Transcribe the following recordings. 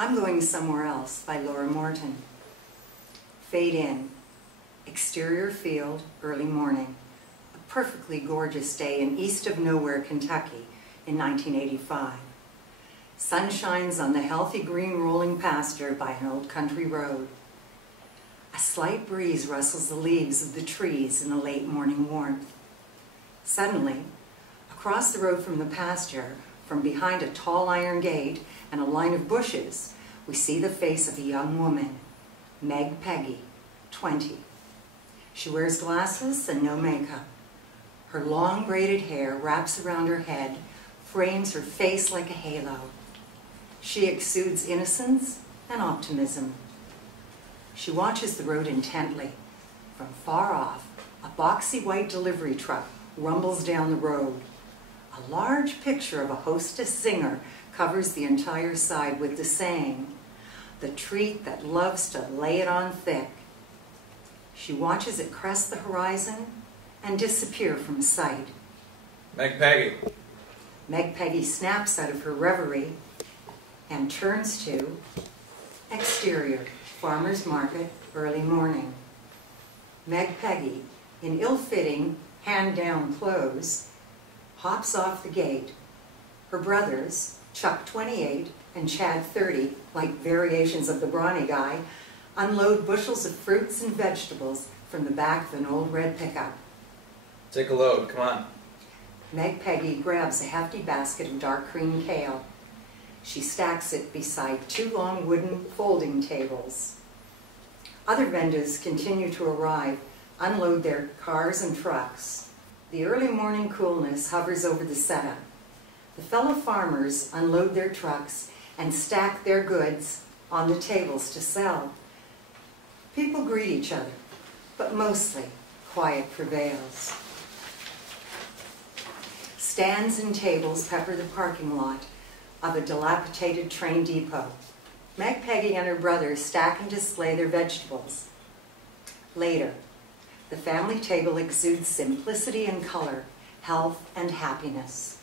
I'm Going Somewhere Else by Laura Morton. Fade in. Exterior field, early morning. A perfectly gorgeous day in east of nowhere, Kentucky in 1985. Sun shines on the healthy green rolling pasture by an old country road. A slight breeze rustles the leaves of the trees in the late morning warmth. Suddenly, across the road from the pasture, from behind a tall iron gate and a line of bushes, we see the face of a young woman, Meg Peggy, 20. She wears glasses and no makeup. Her long braided hair wraps around her head, frames her face like a halo. She exudes innocence and optimism. She watches the road intently. From far off, a boxy white delivery truck rumbles down the road. A large picture of a hostess singer covers the entire side with the saying, "The treat that loves to lay it on thick." She watches it crest the horizon and disappear from sight. Meg Peggy. Meg Peggy snaps out of her reverie and turns to exterior, farmer's market, early morning. Meg Peggy, in ill-fitting, hand-down clothes, hops off the gate. Her brothers, Chuck 28 and Chad 30, like variations of the brawny guy, unload bushels of fruits and vegetables from the back of an old red pickup. Take a load, come on. Meg Peggy grabs a hefty basket of dark green kale. She stacks it beside two long wooden folding tables. Other vendors continue to arrive, unload their cars and trucks. The early morning coolness hovers over the setup. The fellow farmers unload their trucks and stack their goods on the tables to sell. People greet each other, but mostly quiet prevails. Stands and tables pepper the parking lot of a dilapidated train depot. Meg Peggy and her brother stack and display their vegetables. Later, the family table exudes simplicity and color, health and happiness.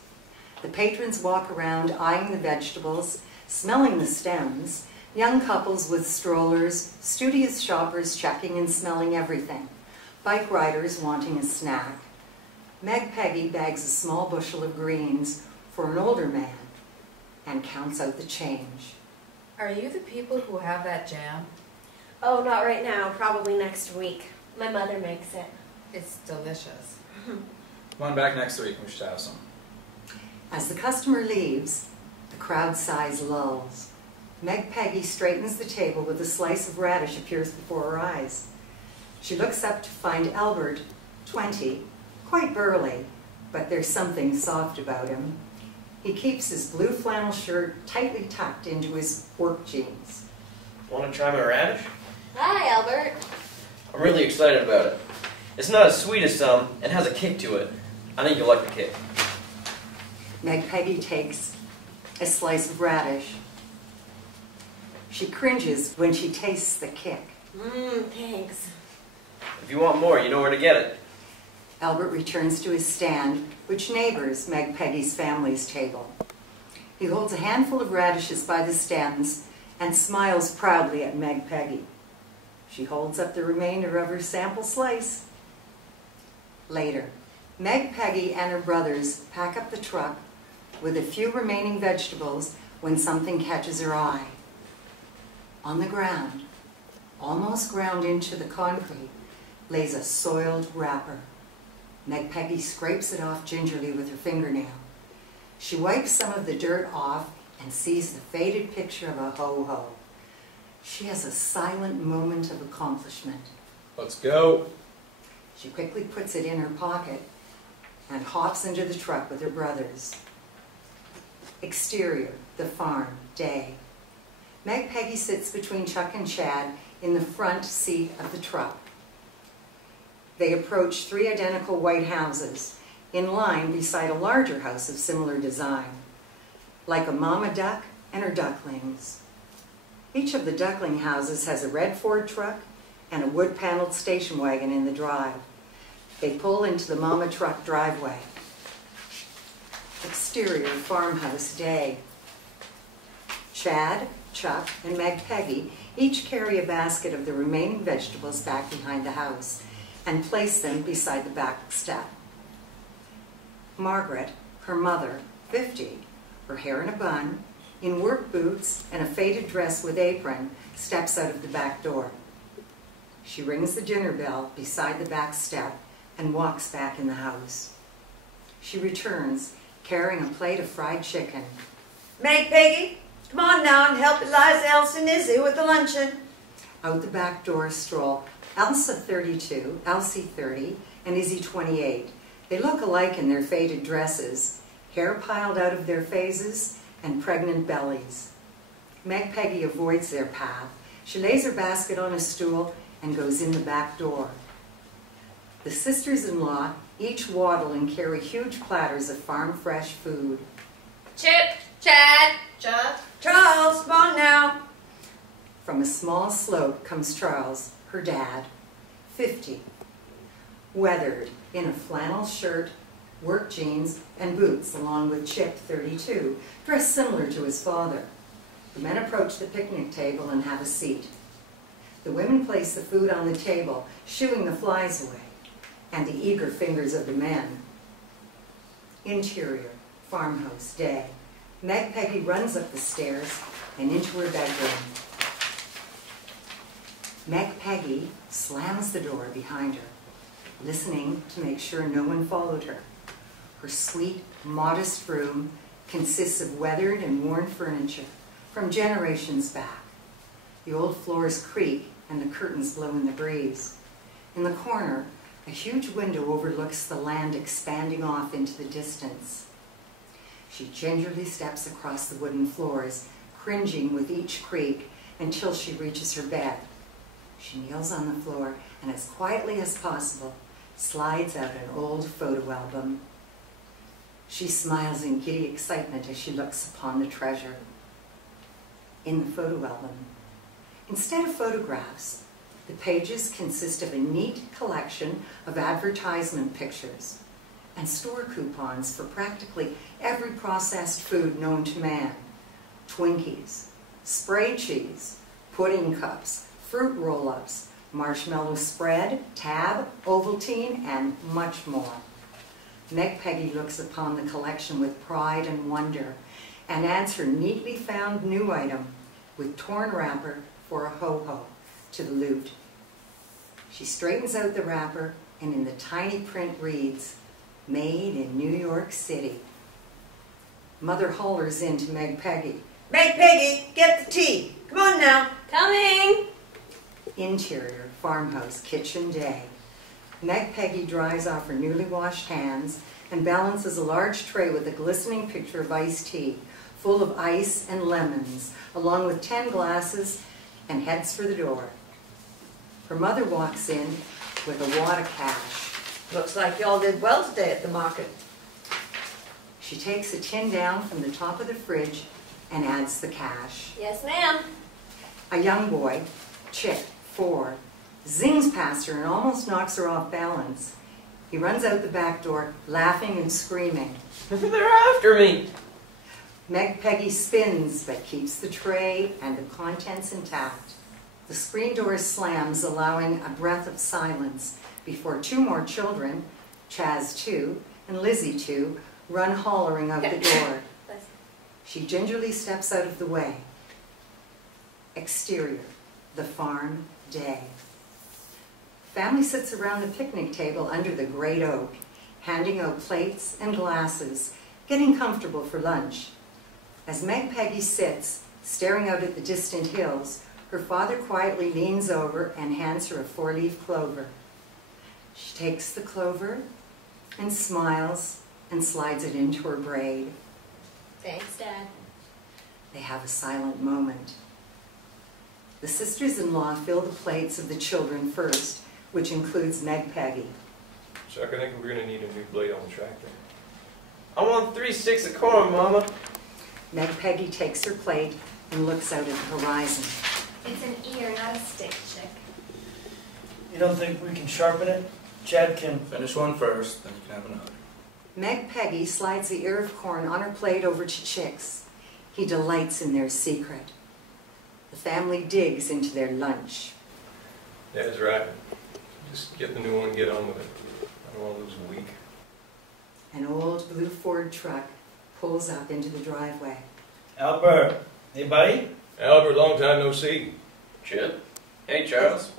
The patrons walk around eyeing the vegetables, smelling the stems, young couples with strollers, studious shoppers checking and smelling everything, bike riders wanting a snack. Meg Peggy bags a small bushel of greens for an older man and counts out the change. Are you the people who have that jam? Oh, not right now. Probably next week. My mother makes it. It's delicious. Come on back next week, we should have some. As the customer leaves, the crowd sighs lulls. Meg Peggy straightens the table with a slice of radish appears before her eyes. She looks up to find Albert, 20, quite burly, but there's something soft about him. He keeps his blue flannel shirt tightly tucked into his work jeans. Want to try my radish? Hi, Albert. I'm really excited about it. It's not as sweet as some and has a kick to it. I think you'll like the kick. Meg Peggy takes a slice of radish. She cringes when she tastes the kick. Thanks. If you want more, you know where to get it. Albert returns to his stand, which neighbors Meg Peggy's family's table. He holds a handful of radishes by the stems and smiles proudly at Meg Peggy. She holds up the remainder of her sample slice. Later, Meg Peggy and her brothers pack up the truck with a few remaining vegetables when something catches her eye. On the ground, almost ground into the concrete, lays a soiled wrapper. Meg Peggy scrapes it off gingerly with her fingernail. She wipes some of the dirt off and sees the faded picture of a ho-ho. She has a silent moment of accomplishment. Let's go. She quickly puts it in her pocket and hops into the truck with her brothers. Exterior, the farm, day. Meg Peggy sits between Chuck and Chad in the front seat of the truck. They approach three identical white houses, in line beside a larger house of similar design, like a mama duck and her ducklings. Each of the duckling houses has a red Ford truck and a wood-paneled station wagon in the drive. They pull into the mama truck driveway. Exterior farmhouse day. Chad, Chuck, and Meg Peggy each carry a basket of the remaining vegetables back behind the house and place them beside the back step. Margaret, her mother, 50, her hair in a bun, in work boots and a faded dress with apron, steps out of the back door. She rings the dinner bell beside the back step and walks back in the house. She returns, carrying a plate of fried chicken. Meg, Peggy, come on now and help Eliza, Elsa, and Izzy with the luncheon. Out the back door stroll Elsa, 32, Elsie, 30, and Izzy, 28. They look alike in their faded dresses, hair piled out of their faces, and pregnant bellies. Meg Peggy avoids their path. She lays her basket on a stool and goes in the back door. The sisters-in-law each waddle and carry huge platters of farm-fresh food. Chip, Chad, Judd? Charles, come on now. From a small slope comes Charles, her dad, 50, weathered in a flannel shirt, work jeans, and boots, along with Chip, 32, dressed similar to his father. The men approach the picnic table and have a seat. The women place the food on the table, shooing the flies away, and the eager fingers of the men. Interior, farmhouse, day. Meg Peggy runs up the stairs and into her bedroom. Meg Peggy slams the door behind her, listening to make sure no one followed her. Her sweet, modest room consists of weathered and worn furniture from generations back. The old floors creak and the curtains blow in the breeze. In the corner, a huge window overlooks the land expanding off into the distance. She gingerly steps across the wooden floors, cringing with each creak until she reaches her bed. She kneels on the floor and, as quietly as possible, slides out an old photo album. She smiles in giddy excitement as she looks upon the treasure. In the photo album, instead of photographs, the pages consist of a neat collection of advertisement pictures and store coupons for practically every processed food known to man. Twinkies, spray cheese, pudding cups, fruit roll-ups, marshmallow spread, Tab, Ovaltine, and much more. Meg Peggy looks upon the collection with pride and wonder and adds her neatly found new item with torn wrapper for a ho-ho to the loot. She straightens out the wrapper and in the tiny print reads, "Made in New York City." Mother hollers in to Meg Peggy. Meg, Peggy, get the tea. Come on now. coming. Interior, farmhouse, kitchen, day. Meg Peggy dries off her newly washed hands and balances a large tray with a glistening picture of iced tea, full of ice and lemons, along with 10 glasses, and heads for the door. Her mother walks in with a wad of cash. Looks like y'all did well today at the market. She takes a tin down from the top of the fridge and adds the cash. Yes, ma'am. A young boy, Chip, 4, zings past her and almost knocks her off balance. He runs out the back door, laughing and screaming. They're after me. Meg Peggy spins, but keeps the tray and the contents intact. The screen door slams, allowing a breath of silence before 2 more children, Chaz 2 and Lizzie 2, run hollering out the door. She gingerly steps out of the way. Exterior, the farm, day. Family sits around the picnic table under the great oak, handing out plates and glasses, getting comfortable for lunch. As Meg Peggy sits, staring out at the distant hills, her father quietly leans over and hands her a 4-leaf clover. She takes the clover and smiles and slides it into her braid. Thanks, Dad. They have a silent moment. The sisters-in-law fill the plates of the children first, which includes Meg Peggy. Chuck, I think we're going to need a new blade on the tractor. I want 3 sticks of corn, Mama. Meg Peggy takes her plate and looks out at the horizon. It's an ear, not a stick, Chick. You don't think we can sharpen it? Chad can. Finish one first, then you can have another. Meg Peggy slides the ear of corn on her plate over to Chick's. He delights in their secret. The family digs into their lunch. Dad's right. Just get the new one and get on with it. I don't want to lose a week. An old blue Ford truck pulls up into the driveway. Albert, hey buddy? Albert, long time no see. Chip? Hey, Charles.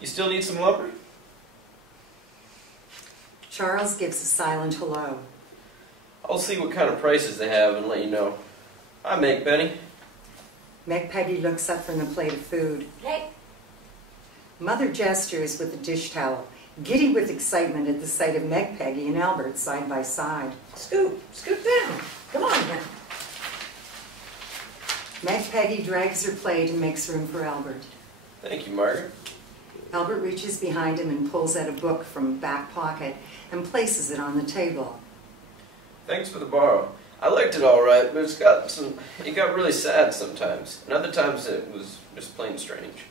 You still need some lumber? Charles gives a silent hello. I'll see what kind of prices they have and let you know. Hi, Meg Penny. Meg Peggy looks up from the plate of food. Hey, Mother gestures with a dish towel, giddy with excitement at the sight of Meg Peggy and Albert side by side. Scoot down. Come on now. Meg Peggy drags her plate and makes room for Albert. Thank you, Margaret. Albert reaches behind him and pulls out a book from a back pocket and places it on the table. Thanks for the borrow. I liked it all right, but it got really sad sometimes. And other times it was just plain strange.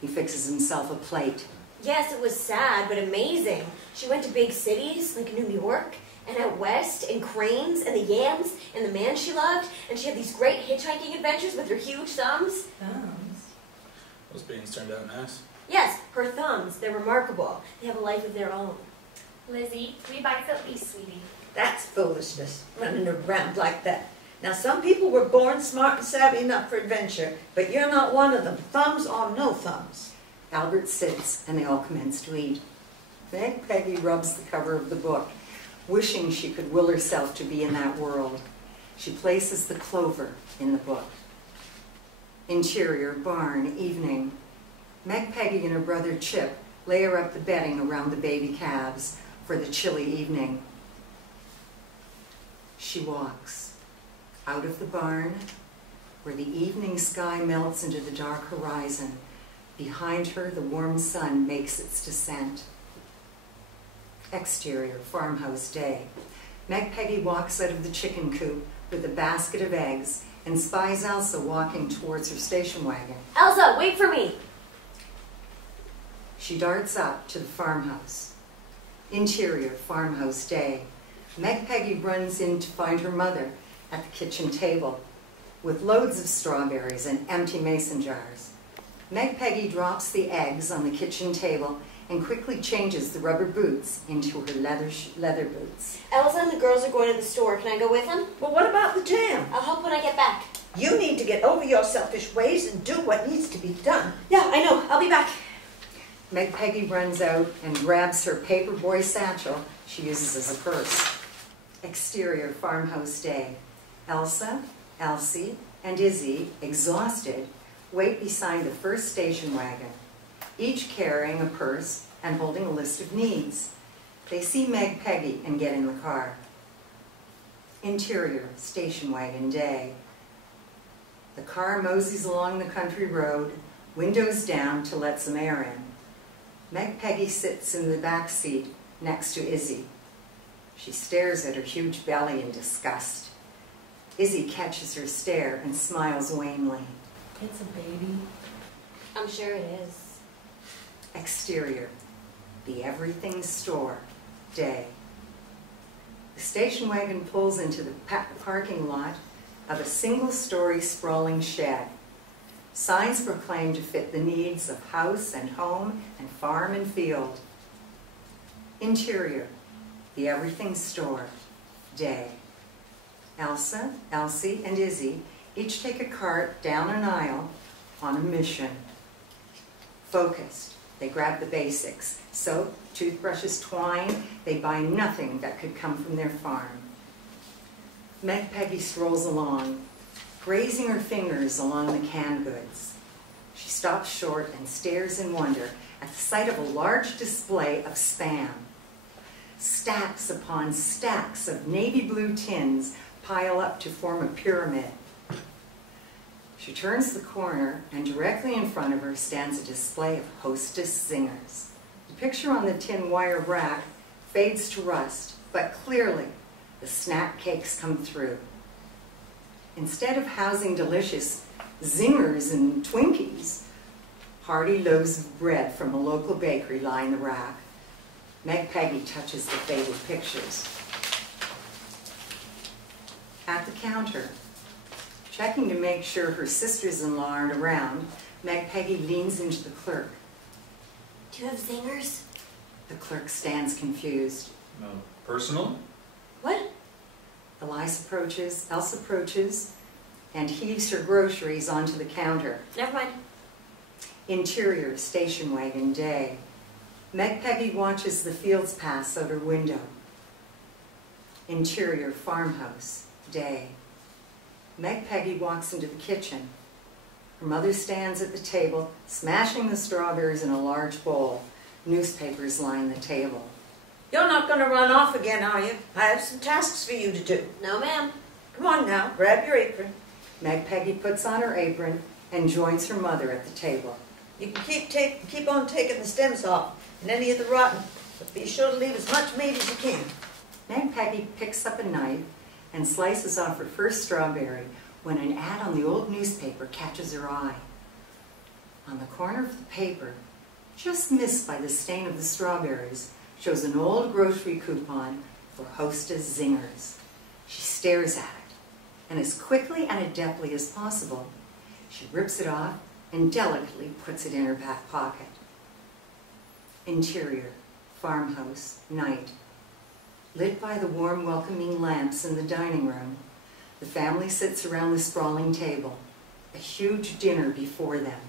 He fixes himself a plate. yes, it was sad, but amazing. She went to big cities like New York and out west and cranes and the yams and the man she loved, and she had these great hitchhiking adventures with her huge thumbs. Thumbs. Those beans turned out nice. Yes, her thumbs. They're remarkable. They have a life of their own. Lizzie, 3 bites at least, sweetie. That's foolishness, running around like that. Now, some people were born smart and savvy enough for adventure, but you're not one of them. Thumbs or no thumbs. Albert sits, and they all commence to eat. Meg Peggy rubs the cover of the book, wishing she could will herself to be in that world. She places the clover in the book. Interior, barn, evening. Meg Peggy and her brother Chip layer up the bedding around the baby calves for the chilly evening. She walks out of the barn, where the evening sky melts into the dark horizon. Behind her, the warm sun makes its descent. Exterior, farmhouse day. Meg Peggy walks out of the chicken coop with a basket of eggs and spies Elsa walking towards her station wagon. Elsa, wait for me! She darts up to the farmhouse. Interior, farmhouse day. Meg Peggy runs in to find her mother at the kitchen table with loads of strawberries and empty mason jars. Meg Peggy drops the eggs on the kitchen table and quickly changes the rubber boots into her leather boots. Elsa and the girls are going to the store. Can I go with them? Well, what about the jam? I'll help when I get back. You need to get over your selfish ways and do what needs to be done. Yeah, I know. I'll be back. Meg Peggy runs out and grabs her paperboy satchel she uses as a purse. Exterior, farmhouse day. Elsa, Elsie, and Izzy, exhausted, wait beside the first station wagon, each carrying a purse and holding a list of needs. They see Meg Peggy and get in the car. Interior, station wagon day. The car moseys along the country road, windows down to let some air in. Meg Peggy sits in the back seat next to Izzy. She stares at her huge belly in disgust. Izzy catches her stare and smiles wanly. It's a baby. I'm sure it is. Exterior, the everything store, day. The station wagon pulls into the parking lot of a single-story sprawling shed. Signs proclaim to fit the needs of house and home and farm and field. Interior, the everything store, day. Elsa, Elsie, and Izzy each take a cart down an aisle on a mission. Focused, they grab the basics. Soap, toothbrushes, twine. They buy nothing that could come from their farm. Meg Peggy strolls along, grazing her fingers along the canned goods. She stops short and stares in wonder at the sight of a large display of Spam. Stacks upon stacks of navy blue tins pile up to form a pyramid. She turns the corner, and directly in front of her stands a display of Hostess Zingers. The picture on the tin wire rack fades to rust, but clearly the snack cakes come through. Instead of housing delicious zingers and Twinkies, hearty loaves of bread from a local bakery line the rack. Meg Peggy touches the faded pictures. At the counter, Checking to make sure her sisters-in-law aren't around, Meg Peggy leans into the clerk. Do you have zingers? The clerk stands confused. No. Personal? What? Elsa approaches, and heaves her groceries onto the counter. Never mind. Interior, station wagon, day. Meg Peggy watches the fields pass out her window. Interior, farmhouse, day. Meg Peggy walks into the kitchen. Her mother stands at the table, smashing the strawberries in a large bowl. Newspapers line the table. You're not going to run off again, are you? I have some tasks for you to do. No, ma'am. Come on now, grab your apron. Meg Peggy puts on her apron and joins her mother at the table. You can keep on taking the stems off and any of the rotten, but be sure to leave as much meat as you can. Meg Peggy picks up a knife and slices off her first strawberry when an ad on the old newspaper catches her eye. On the corner of the paper, just missed by the stain of the strawberries, shows an old grocery coupon for Hostess Zingers. She stares at it, and as quickly and adeptly as possible, she rips it off and delicately puts it in her back pocket. Interior, farmhouse, night. Lit by the warm, welcoming lamps in the dining room, the family sits around the sprawling table, a huge dinner before them.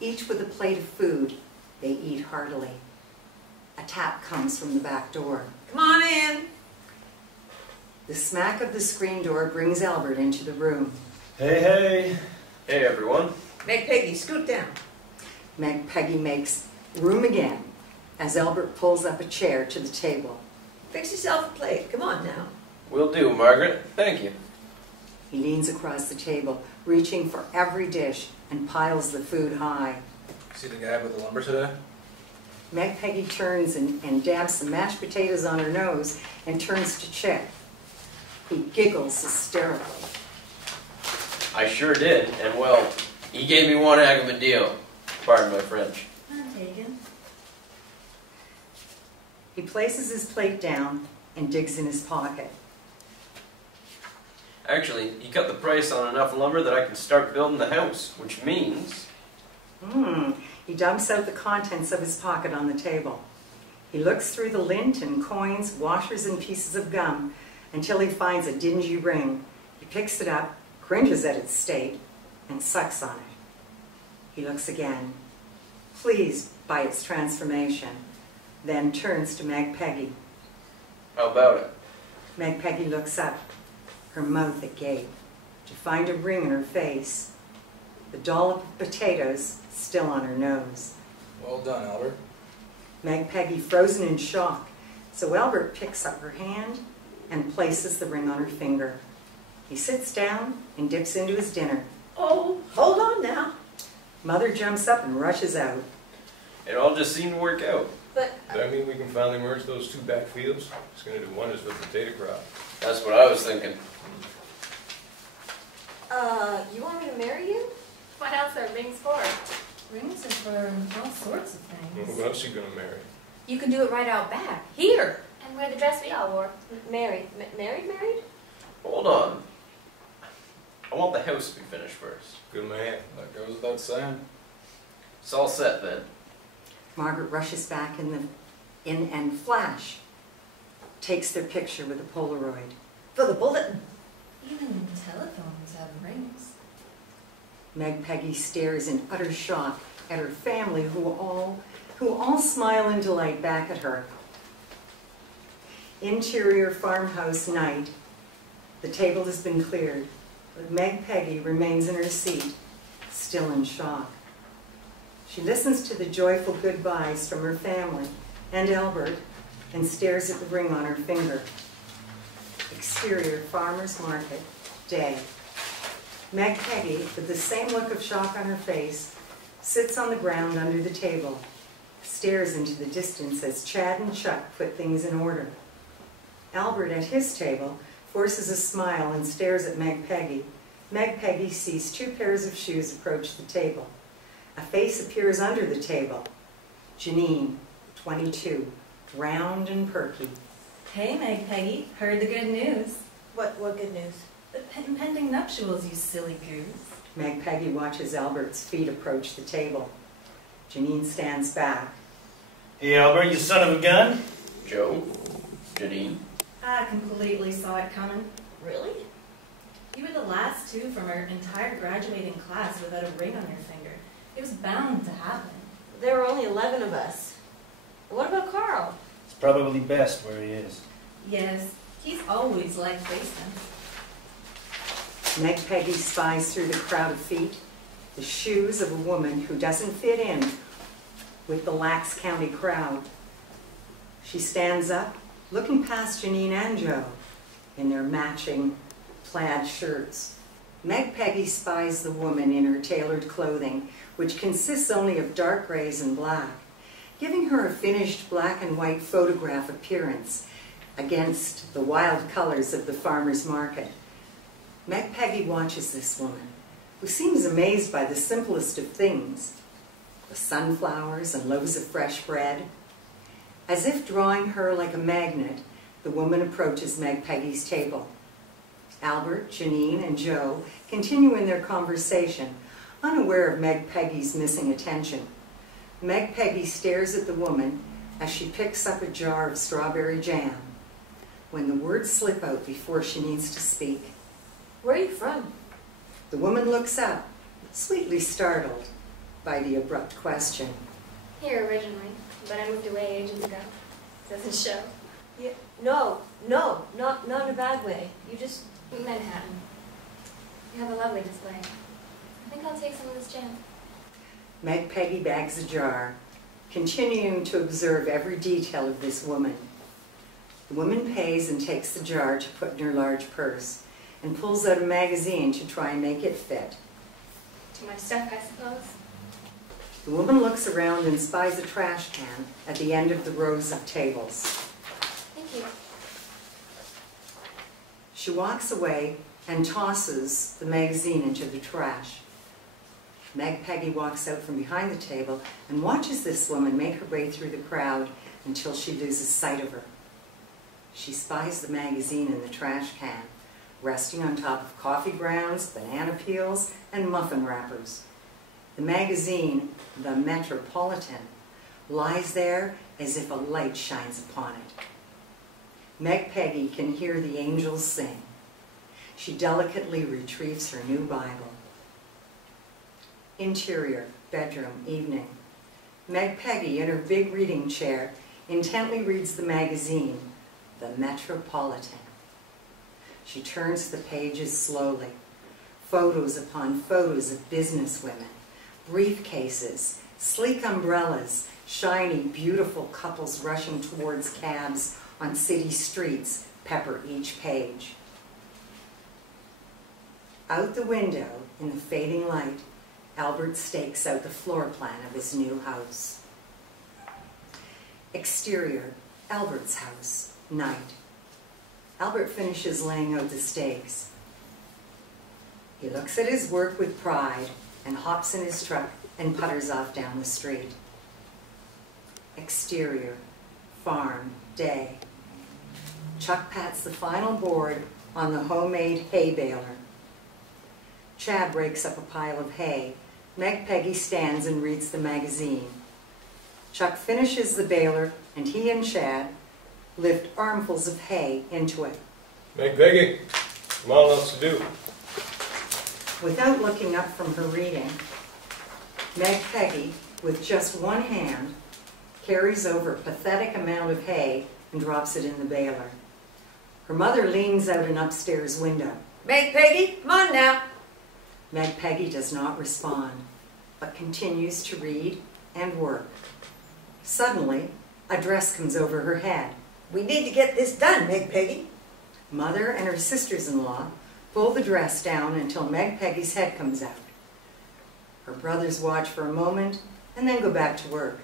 Each with a plate of food, they eat heartily. A tap comes from the back door. Come on in. The smack of the screen door brings Albert into the room. Hey, hey. Hey, everyone. Meg Peggy, scoot down. Meg Peggy makes room again as Albert pulls up a chair to the table. Fix yourself a plate. Come on now. Will do, Margaret. Thank you. He leans across the table, reaching for every dish, and piles the food high. See the guy with the lumber today? Meg Peggy turns and dabs some mashed potatoes on her nose and turns to Chick. He giggles hysterically. I sure did, and well, he gave me one heck of a deal. Pardon my French. I'm taken. He places his plate down and digs in his pocket. Actually, he cut the price on enough lumber that I can start building the house, which means... He dumps out the contents of his pocket on the table. He looks through the lint and coins, washers and pieces of gum until he finds a dingy ring. He picks it up, cringes at its state, and sucks on it. He looks again, pleased by its transformation, then turns to Meg Peggy. How about it? Meg Peggy looks up, her mouth agape, to find a ring in her face, the dollop of potatoes still on her nose. Well done, Albert. Meg Peggy frozen in shock, so Albert picks up her hand and places the ring on her finger. He sits down and dips into his dinner. Oh, hold on now. Mother jumps up and rushes out. It all just seemed to work out. But, Does that mean we can finally merge those two back fields? It's going to do wonders for the potato crop. That's what I was thinking. you want me to marry you? What else are rings for? Rings are for all sorts of Well, things. who else are you going to marry? You can do it right out back. Here. And wear the dress we all wore. Married? Married? Hold on. I want the house to be finished first. Good man. That goes without saying. It's all set then. Margaret rushes back in and flash takes their picture with a Polaroid. For the bulletin. Even telephones have rings. Meg Peggy stares in utter shock at her family who all smile in delight back at her. Interior farmhouse night. The table has been cleared, but Meg Peggy remains in her seat, still in shock. She listens to the joyful goodbyes from her family and Albert and stares at the ring on her finger. Exterior farmer's market, day. Meg Peggy, with the same look of shock on her face, sits on the ground under the table, stares into the distance as Chad and Chuck put things in order. Albert, at his table, forces a smile and stares at Meg Peggy. Meg Peggy sees two pairs of shoes approach the table. A face appears under the table. Janine, 22, round and perky. Hey, Meg Peggy. Heard the good news. What good news? The impending nuptials, you silly goose. Meg Peggy watches Albert's feet approach the table. Janine stands back. Hey, Albert, you son of a gun. Joe? Janine? I completely saw it coming. Really? You were the last two from our entire graduating class without a ring on your finger. It was bound to happen. There were only 11 of us. What about Carl? It's probably best where he is. Yes, he's always liked Basin. Meg Peggy spies through the crowd of feet, the shoes of a woman who doesn't fit in with the Lax County crowd. She stands up, looking past Janine and Joe in their matching plaid shirts. Meg Peggy spies the woman in her tailored clothing, which consists only of dark grays and black, giving her a finished black and white photograph appearance against the wild colors of the farmer's market. Meg Peggy watches this woman, who seems amazed by the simplest of things, the sunflowers and loaves of fresh bread. As if drawing her like a magnet, the woman approaches Meg Peggy's table. Albert, Janine, and Joe continue in their conversation, unaware of Meg Peggy's missing attention. Meg Peggy stares at the woman as she picks up a jar of strawberry jam, when the words slip out before she needs to speak. Where are you from? The woman looks up, sweetly startled by the abrupt question. Here originally, but I moved away ages ago. Doesn't show. Yeah. No, not in a bad way. You just... Manhattan. You have a lovely display. I think I'll take some of this jam. Meg Peggy bags the jar, continuing to observe every detail of this woman. The woman pays and takes the jar to put in her large purse and pulls out a magazine to try and make it fit. Too much stuff, I suppose. The woman looks around and spies a trash can at the end of the rows of tables. Thank you. She walks away and tosses the magazine into the trash. Meg Peggy walks out from behind the table and watches this woman make her way through the crowd until she loses sight of her. She spies the magazine in the trash can, resting on top of coffee grounds, banana peels, and muffin wrappers. The magazine, The Metropolitan, lies there as if a light shines upon it. Meg Peggy can hear the angels sing. She delicately retrieves her new Bible. Interior, bedroom, evening. Meg Peggy, in her big reading chair, intently reads the magazine, The Metropolitan. She turns the pages slowly. Photos upon photos of businesswomen, briefcases, sleek umbrellas, shiny, beautiful couples rushing towards cabs on city streets pepper each page. Out the window, in the fading light, Albert stakes out the floor plan of his new house. Exterior, Albert's house, night. Albert finishes laying out the stakes. He looks at his work with pride and hops in his truck and putters off down the street. Exterior, farm, day. Chuck pats the final board on the homemade hay baler. Chad breaks up a pile of hay. Meg Peggy stands and reads the magazine. Chuck finishes the baler, and he and Chad lift armfuls of hay into it. Meg Peggy, come on, lots to do. Without looking up from her reading, Meg Peggy, with just one hand, carries over a pathetic amount of hay and drops it in the baler. Her mother leans out an upstairs window. Meg Peggy, come on now. Meg Peggy does not respond, but continues to read and work. Suddenly, a dress comes over her head. We need to get this done, Meg Peggy. Mother and her sisters-in-law pull the dress down until Meg Peggy's head comes out. Her brothers watch for a moment and then go back to work.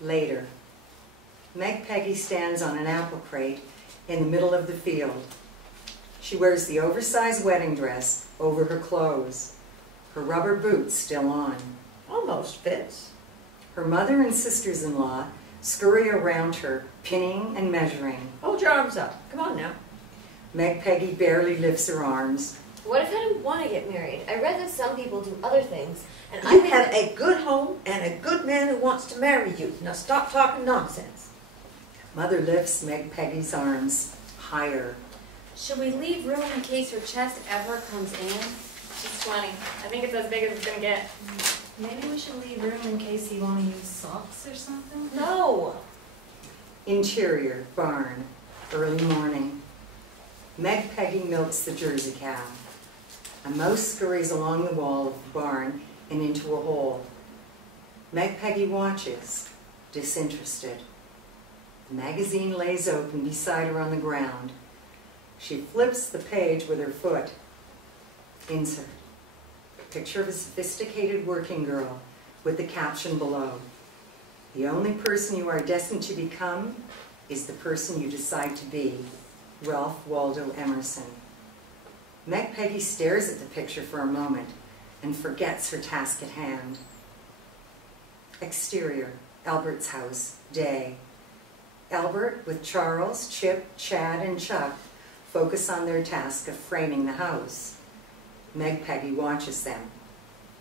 Later, Meg Peggy stands on an apple crate in the middle of the field. She wears the oversized wedding dress over her clothes, her rubber boots still on. Almost fits. Her mother and sisters-in-law scurry around her, pinning and measuring. Hold your arms up. Come on now. Meg Peggy barely lifts her arms. What if I didn't want to get married? I read that some people do other things, and I You think have that- a good home and a good man who wants to marry you. Now stop talking nonsense. Mother lifts Meg Peggy's arms higher. Should we leave room in case her chest ever comes in? She's 20. I think it's as big as it's gonna get. Maybe we should leave room in case you want to use socks or something? No. Interior, barn, early morning. Meg Peggy milks the Jersey cow. A mouse scurries along the wall of the barn and into a hole. Meg Peggy watches, disinterested. The magazine lays open beside her on the ground. She flips the page with her foot. Insert. Picture of a sophisticated working girl with the caption below. The only person you are destined to become is the person you decide to be. Ralph Waldo Emerson. Meg Peggy stares at the picture for a moment and forgets her task at hand. Exterior, Albert's house, day. Albert with Charles, Chip, Chad, and Chuck focus on their task of framing the house. Meg Peggy watches them,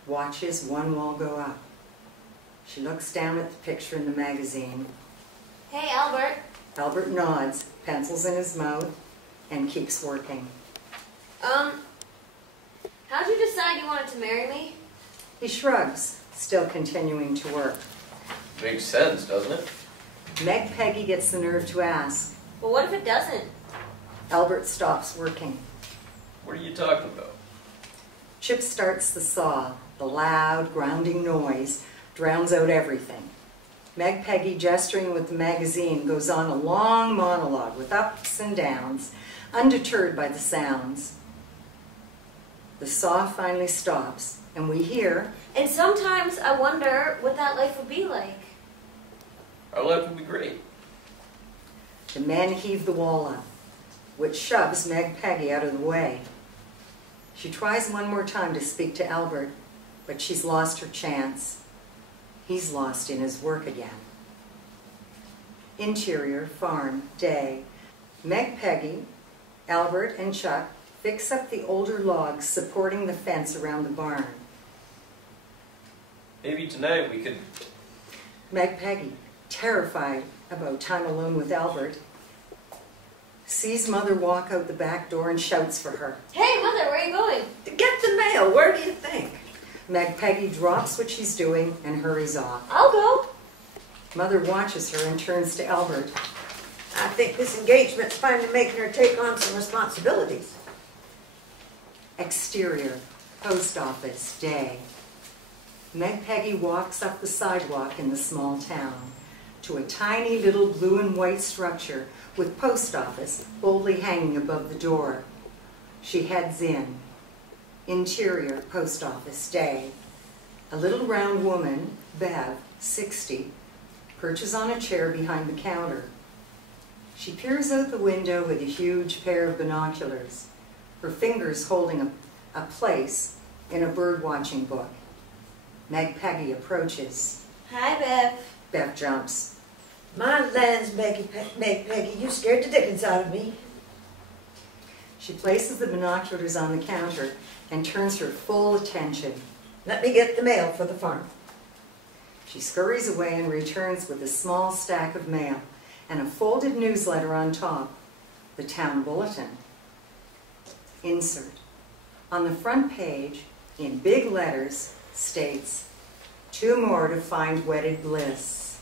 watches one wall go up. She looks down at the picture in the magazine. Hey, Albert. Albert nods, pencils in his mouth, and keeps working. How'd you decide you wanted to marry me? He shrugs, still continuing to work. Makes sense, doesn't it? Meg Peggy gets the nerve to ask. But what if it doesn't? Albert stops working. What are you talking about? Chip starts the saw. The loud, grounding noise drowns out everything. Meg Peggy, gesturing with the magazine, goes on a long monologue with ups and downs, undeterred by the sounds. The saw finally stops, and we hear, And sometimes I wonder what that life would be like. Our life would be great. the men heave the wall up, which shoves Meg Peggy out of the way. She tries one more time to speak to Albert, but she's lost her chance. He's lost in his work again. Interior, farm, day. Meg Peggy, Albert, and Chuck fix up the older logs supporting the fence around the barn. Maybe tonight we could... Meg Peggy, terrified about time alone with Albert, sees Mother walk out the back door and shouts for her. Hey, Mother, where are you going? To get the mail, where do you think? Meg Peggy drops what she's doing and hurries off. I'll go. Mother watches her and turns to Albert. I think this engagement's finally making her take on some responsibilities. Exterior, post office, day. Meg Peggy walks up the sidewalk in the small town to a tiny little blue and white structure with post office boldly hanging above the door. She heads in. Interior, post office, day. A little round woman, Bev, 60, perches on a chair behind the counter. She peers out the window with a huge pair of binoculars, her fingers holding a place in a bird-watching book. Meg Peggy approaches. Hi, Bev. Bev jumps. My lands, Meg Peggy, you scared the dickens out of me. She places the binoculars on the counter and turns her full attention. Let me get the mail for the farm. She scurries away and returns with a small stack of mail and a folded newsletter on top, the town bulletin. Insert. On the front page, in big letters, states, 2 more to find wedded bliss.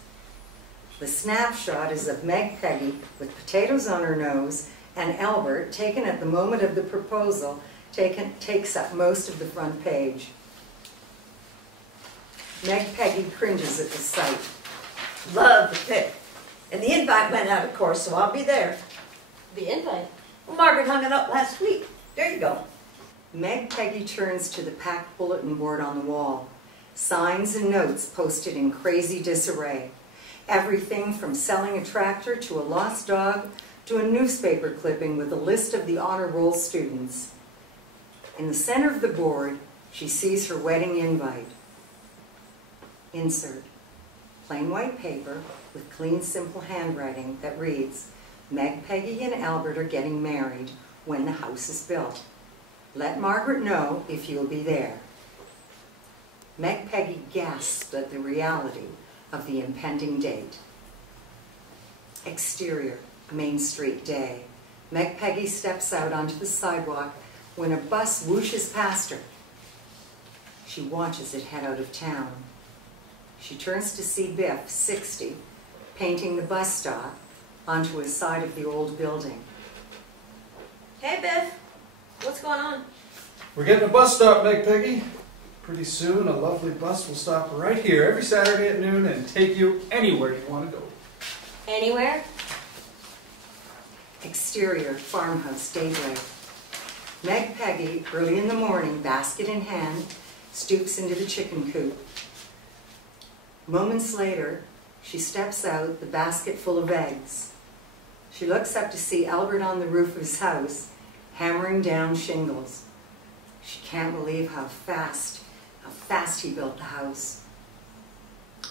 The snapshot is of Meg Peggy with potatoes on her nose, and Albert, taken at the moment of the proposal, takes up most of the front page. Meg Peggy cringes at the sight. Love the pic. And the invite went out, of course, so I'll be there. The invite. Well, Margaret hung it up last week. There you go. Meg Peggy turns to the packed bulletin board on the wall. Signs and notes posted in crazy disarray. Everything from selling a tractor to a lost dog to a newspaper clipping with a list of the honor roll students. In the center of the board, she sees her wedding invite. Insert. Plain white paper with clean, simple handwriting that reads, Meg Peggy and Albert are getting married. when the house is built. Let Margaret know if you'll be there. Meg Peggy gasped at the reality of the impending date. Exterior, Main Street day. Meg Peggy steps out onto the sidewalk when a bus whooshes past her. She watches it head out of town. She turns to see Biff, 60, painting the bus stop onto a side of the old building. Hey, Biff. What's going on? We're getting a bus stop, Meg Peggy. Pretty soon, a lovely bus will stop right here every Saturday at noon and take you anywhere you want to go. Anywhere? Exterior, farmhouse, daybreak. Meg Peggy, early in the morning, basket in hand, stoops into the chicken coop. Moments later, she steps out, the basket full of eggs. She looks up to see Albert on the roof of his house, hammering down shingles. She can't believe how fast he built the house.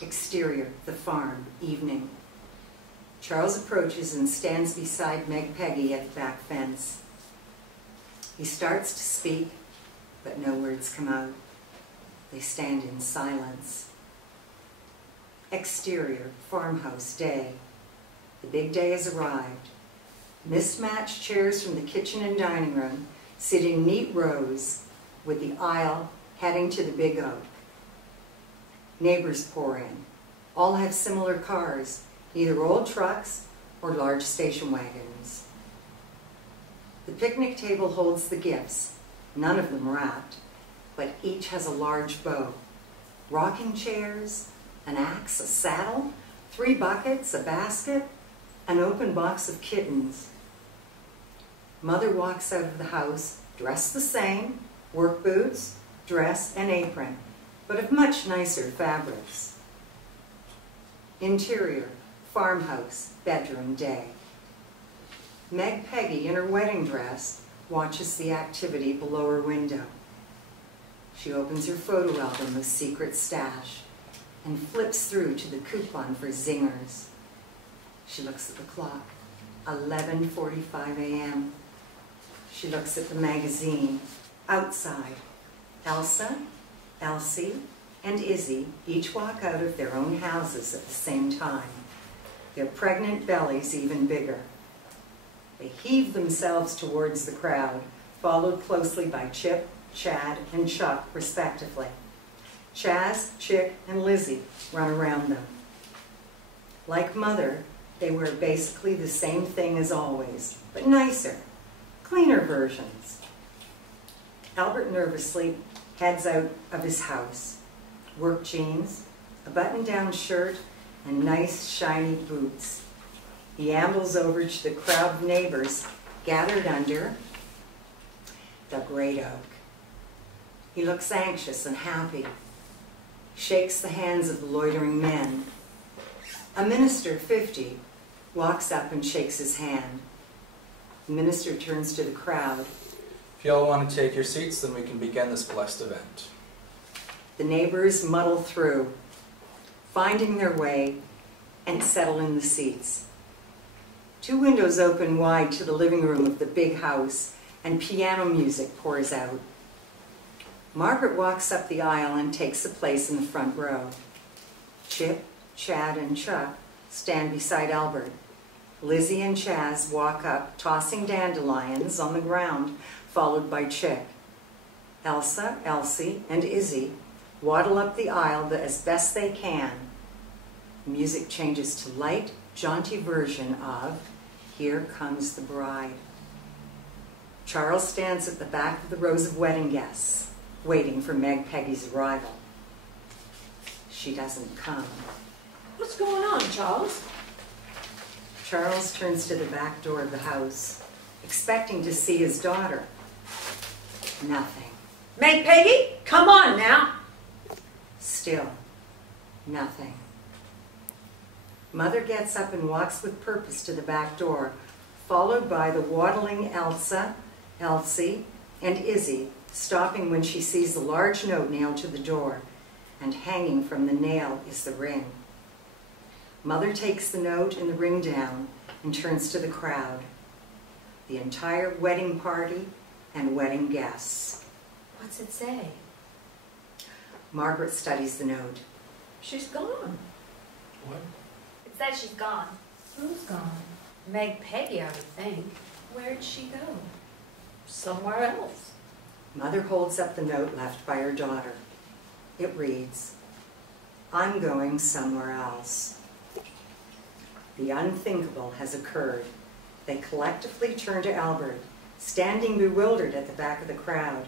Exterior, the farm, evening. Charles approaches and stands beside Meg Peggy at the back fence. He starts to speak, but no words come out. They stand in silence. Exterior, farmhouse, day. The big day has arrived. Mismatched chairs from the kitchen and dining room sit in neat rows with the aisle heading to the big oak. Neighbors pour in. All have similar cars, either old trucks or large station wagons. The picnic table holds the gifts, none of them wrapped, but each has a large bow. Rocking chairs, an axe, a saddle, 3 buckets, a basket, an open box of kittens. Mother walks out of the house, dressed the same, work boots, dress, and apron, but of much nicer fabrics. Interior, farmhouse, bedroom, day. Meg Peggy, in her wedding dress, watches the activity below her window. She opens her photo album of secret stash and flips through to the coupon for zingers. She looks at the clock, 11:45 a.m. She looks at the magazine. Outside, Elsa, Elsie, and Izzy each walk out of their own houses at the same time, their pregnant bellies even bigger. They heave themselves towards the crowd, followed closely by Chip, Chad, and Chuck, respectively. Chaz, Chick, and Lizzie run around them. Like Mother, they wear basically the same thing as always, but nicer, cleaner versions. Albert nervously heads out of his house. Work jeans, a button-down shirt, and nice shiny boots. He ambles over to the crowd of neighbors gathered under the great oak. He looks anxious and happy. Shakes the hands of the loitering men. A minister, 50, walks up and shakes his hand. The minister turns to the crowd. If y'all want to take your seats, then we can begin this blessed event. The neighbors muddle through, finding their way, and settle in the seats. 2 windows open wide to the living room of the big house, and piano music pours out. Margaret walks up the aisle and takes a place in the front row. Chip, Chad, and Chuck stand beside Albert. Lizzie and Chaz walk up, tossing dandelions on the ground, followed by Chick. Elsa, Elsie, and Izzy waddle up the aisle as best they can. Music changes to light, jaunty version of Here Comes the Bride. Charles stands at the back of the rows of wedding guests, waiting for Meg Peggy's arrival. She doesn't come. What's going on, Charles? Charles turns to the back door of the house, expecting to see his daughter. Nothing. Meg Peggy, come on now. Still, nothing. Mother gets up and walks with purpose to the back door, followed by the waddling Elsa, Elsie, and Izzy, stopping when she sees the large note nailed to the door, and hanging from the nail is the ring. Mother takes the note and the ring down and turns to the crowd. the entire wedding party and wedding guests. What's it say? Margaret studies the note. She's gone. What? It says she's gone. Who's gone? Meg Peggy, I would think. Where'd she go? Somewhere else. Mother holds up the note left by her daughter. It reads, "I'm going somewhere else." The unthinkable has occurred. They collectively turn to Albert, standing bewildered at the back of the crowd.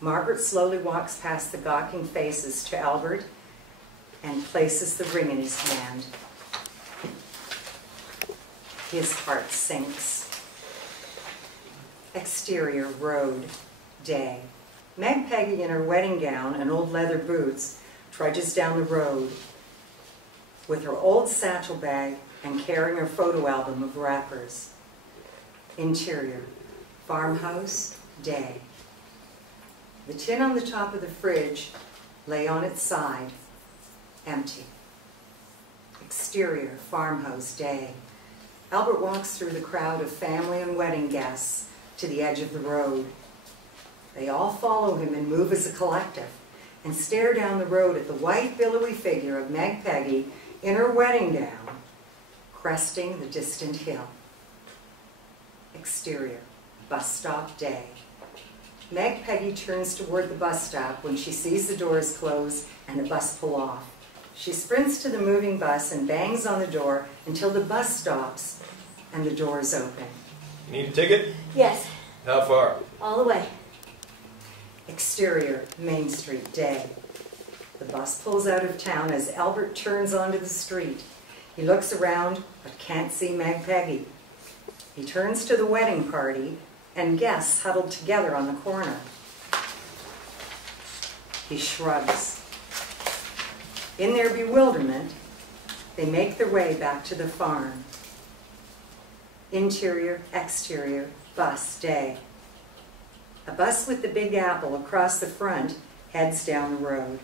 Margaret slowly walks past the gawking faces to Albert and places the ring in his hand. His heart sinks. Exterior, road, day. Meg Peggy, in her wedding gown and old leather boots, trudges down the road with her old satchel bag and carrying her photo album of wrappers. Interior, farmhouse, day. The tin on the top of the fridge lay on its side, empty. Exterior, farmhouse, day. Albert walks through the crowd of family and wedding guests to the edge of the road. They all follow him and move as a collective and stare down the road at the white, billowy figure of Meg Peggy in her wedding gown, cresting the distant hill. Exterior, bus stop, day. Meg Peggy turns toward the bus stop when she sees the doors close and the bus pull off. She sprints to the moving bus and bangs on the door until the bus stops and the doors open. You need a ticket? Yes, How far? all the way. Exterior, Main Street, day. The bus pulls out of town as Albert turns onto the street. He looks around but can't see Meg Peggy. He turns to the wedding party and guests huddled together on the corner. He shrugs. In their bewilderment, they make their way back to the farm. Interior, exterior, bus, day. A bus with the Big Apple across the front heads down the road.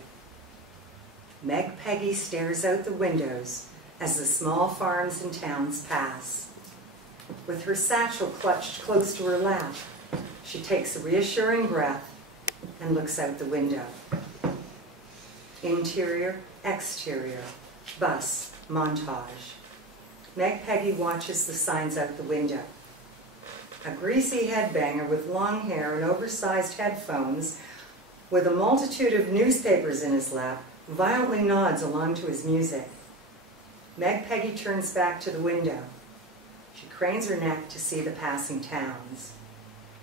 Meg Peggy stares out the windows as the small farms and towns pass. With her satchel clutched close to her lap, she takes a reassuring breath and looks out the window. Interior, exterior, bus, montage. Meg Peggy watches the signs out the window. A greasy headbanger with long hair and oversized headphones, with a multitude of newspapers in his lap, violently nods along to his music. Meg Peggy turns back to the window. She cranes her neck to see the passing towns.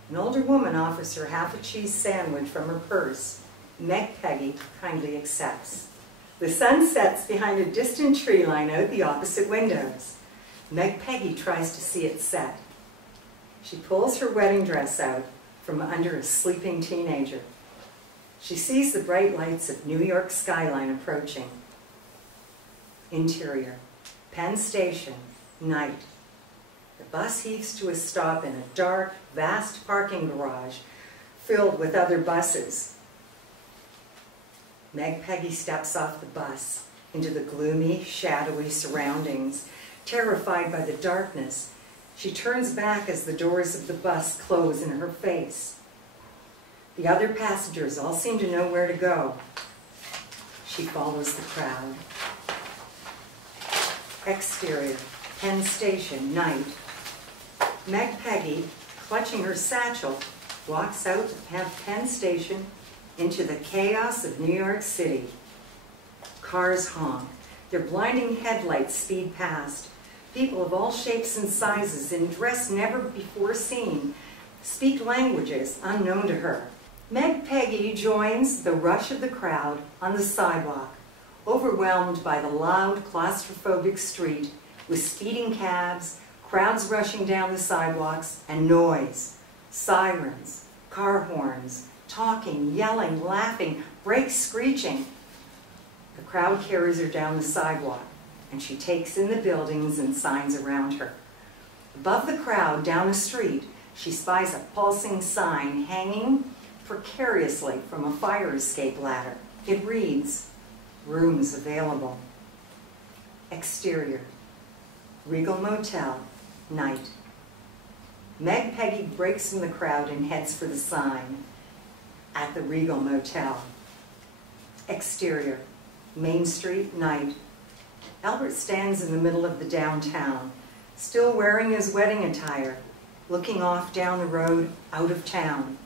An older woman offers her half a cheese sandwich from her purse. Meg Peggy kindly accepts. The sun sets behind a distant tree line out the opposite windows. Meg Peggy tries to see it set. She pulls her wedding dress out from under a sleeping teenager. She sees the bright lights of New York skyline approaching. Interior, Penn Station, night. The bus heaves to a stop in a dark, vast parking garage filled with other buses. Meg Peggy steps off the bus into the gloomy, shadowy surroundings. Terrified by the darkness, she turns back as the doors of the bus close in her face. The other passengers all seem to know where to go. She follows the crowd. Exterior, Penn Station, night. Meg Peggy, clutching her satchel, walks out of Penn Station into the chaos of New York City. Cars honk. Their blinding headlights speed past. People of all shapes and sizes, in dress never before seen, speak languages unknown to her. Meg Peggy joins the rush of the crowd on the sidewalk, overwhelmed by the loud, claustrophobic street, with speeding cabs, crowds rushing down the sidewalks, and noise, sirens, car horns, talking, yelling, laughing, brakes screeching. The crowd carries her down the sidewalk, and she takes in the buildings and signs around her. Above the crowd, down the street, she spies a pulsing sign hanging precariously from a fire escape ladder. It reads, "Rooms available." Exterior, Regal Motel, night. Meg Peggy breaks from the crowd and heads for the sign at the Regal Motel. Exterior, Main Street, night. Albert stands in the middle of the downtown, still wearing his wedding attire, looking off down the road out of town.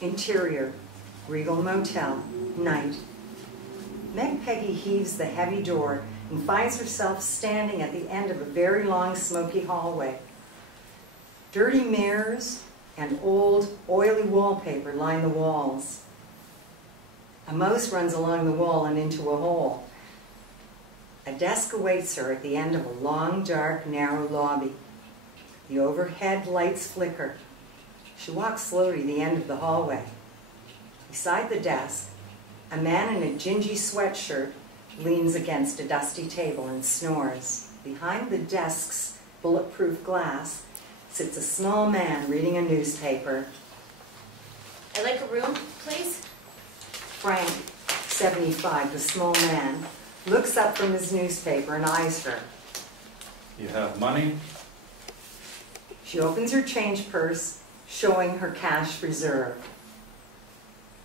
Interior, Regal Motel, night. Meg Peggy heaves the heavy door and finds herself standing at the end of a very long, smoky hallway. Dirty mirrors and old, oily wallpaper line the walls. A mouse runs along the wall and into a hole. A desk awaits her at the end of a long, dark, narrow lobby. The overhead lights flicker. She walks slowly to the end of the hallway. Beside the desk, a man in a gingy sweatshirt leans against a dusty table and snores. Behind the desk's bulletproof glass sits a small man reading a newspaper. I'd like a room, please. Frank, 75, the small man, looks up from his newspaper and eyes her. You have money? She opens her change purse, showing her cash reserve.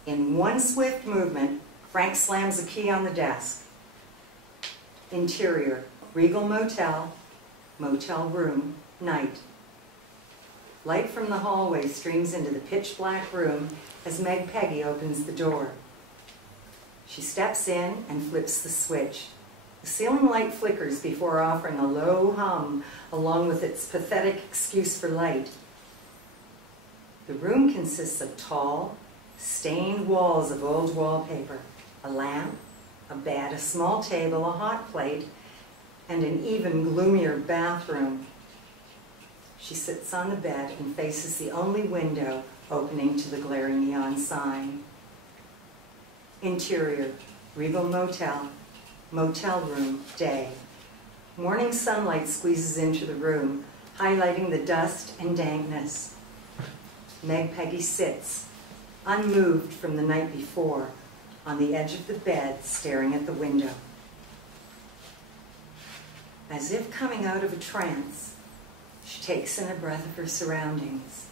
In one swift movement, Frank slams a key on the desk. Interior, Regal Motel, motel room, night. Light from the hallway streams into the pitch-black room as Meg Peggy opens the door. She steps in and flips the switch. The ceiling light flickers before offering a low hum along with its pathetic excuse for light. The room consists of tall, stained walls of old wallpaper, a lamp, a bed, a small table, a hot plate, and an even gloomier bathroom. She sits on the bed and faces the only window opening to the glaring neon sign. Interior, Regal Motel, motel room, day. Morning sunlight squeezes into the room, highlighting the dust and dankness. Meg Peggy sits, unmoved from the night before, on the edge of the bed, staring at the window. As if coming out of a trance, she takes in a breath of her surroundings.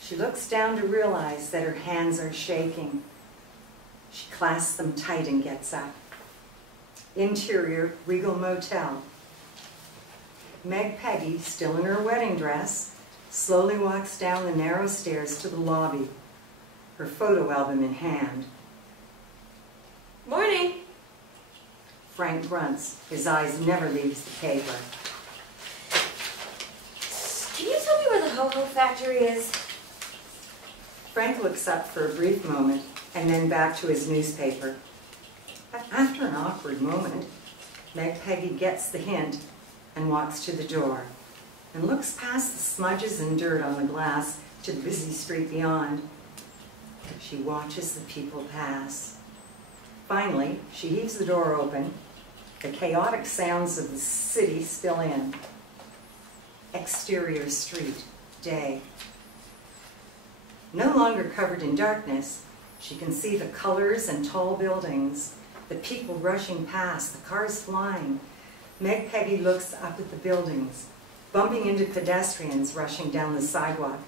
She looks down to realize that her hands are shaking. She clasps them tight and gets up. Interior, Regal Motel. Meg Peggy, still in her wedding dress, slowly walks down the narrow stairs to the lobby, her photo album in hand. Morning. Frank grunts. His eyes never leaves the paper. Can you tell me where the Ho-Ho factory is? Frank looks up for a brief moment and then back to his newspaper. After an awkward moment, Meg Peggy gets the hint and walks to the door and looks past the smudges and dirt on the glass to the busy street beyond. She watches the people pass. Finally, she heaves the door open. The chaotic sounds of the city spill in. Exterior street, day. No longer covered in darkness, she can see the colors and tall buildings, the people rushing past, the cars flying. Meg Peggy looks up at the buildings, bumping into pedestrians rushing down the sidewalk.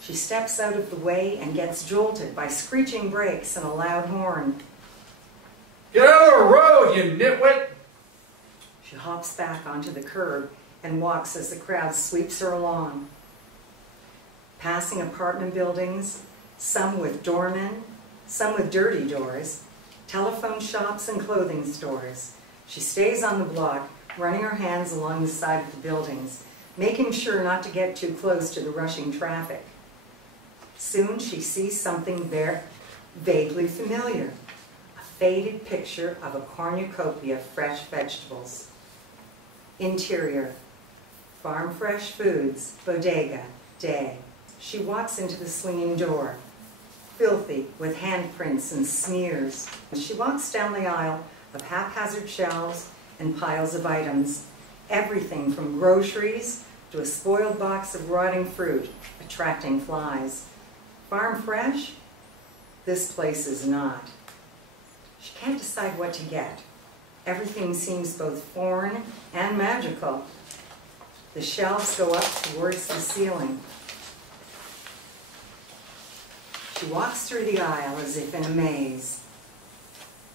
She steps out of the way and gets jolted by screeching brakes and a loud horn. Get out of the road, you nitwit! She hops back onto the curb and walks as the crowd sweeps her along. Passing apartment buildings, some with doormen, some with dirty doors, telephone shops and clothing stores. She stays on the block, running her hands along the side of the buildings, making sure not to get too close to the rushing traffic. Soon she sees something there vaguely familiar, a faded picture of a cornucopia of fresh vegetables. Interior, Farm Fresh Foods, Bodega, day. She walks into the swinging door, filthy with handprints and smears. She walks down the aisle of haphazard shelves and piles of items, everything from groceries to a spoiled box of rotting fruit, attracting flies. Farm Fresh? This place is not. She can't decide what to get. Everything seems both foreign and magical. The shelves go up towards the ceiling. She walks through the aisle as if in a maze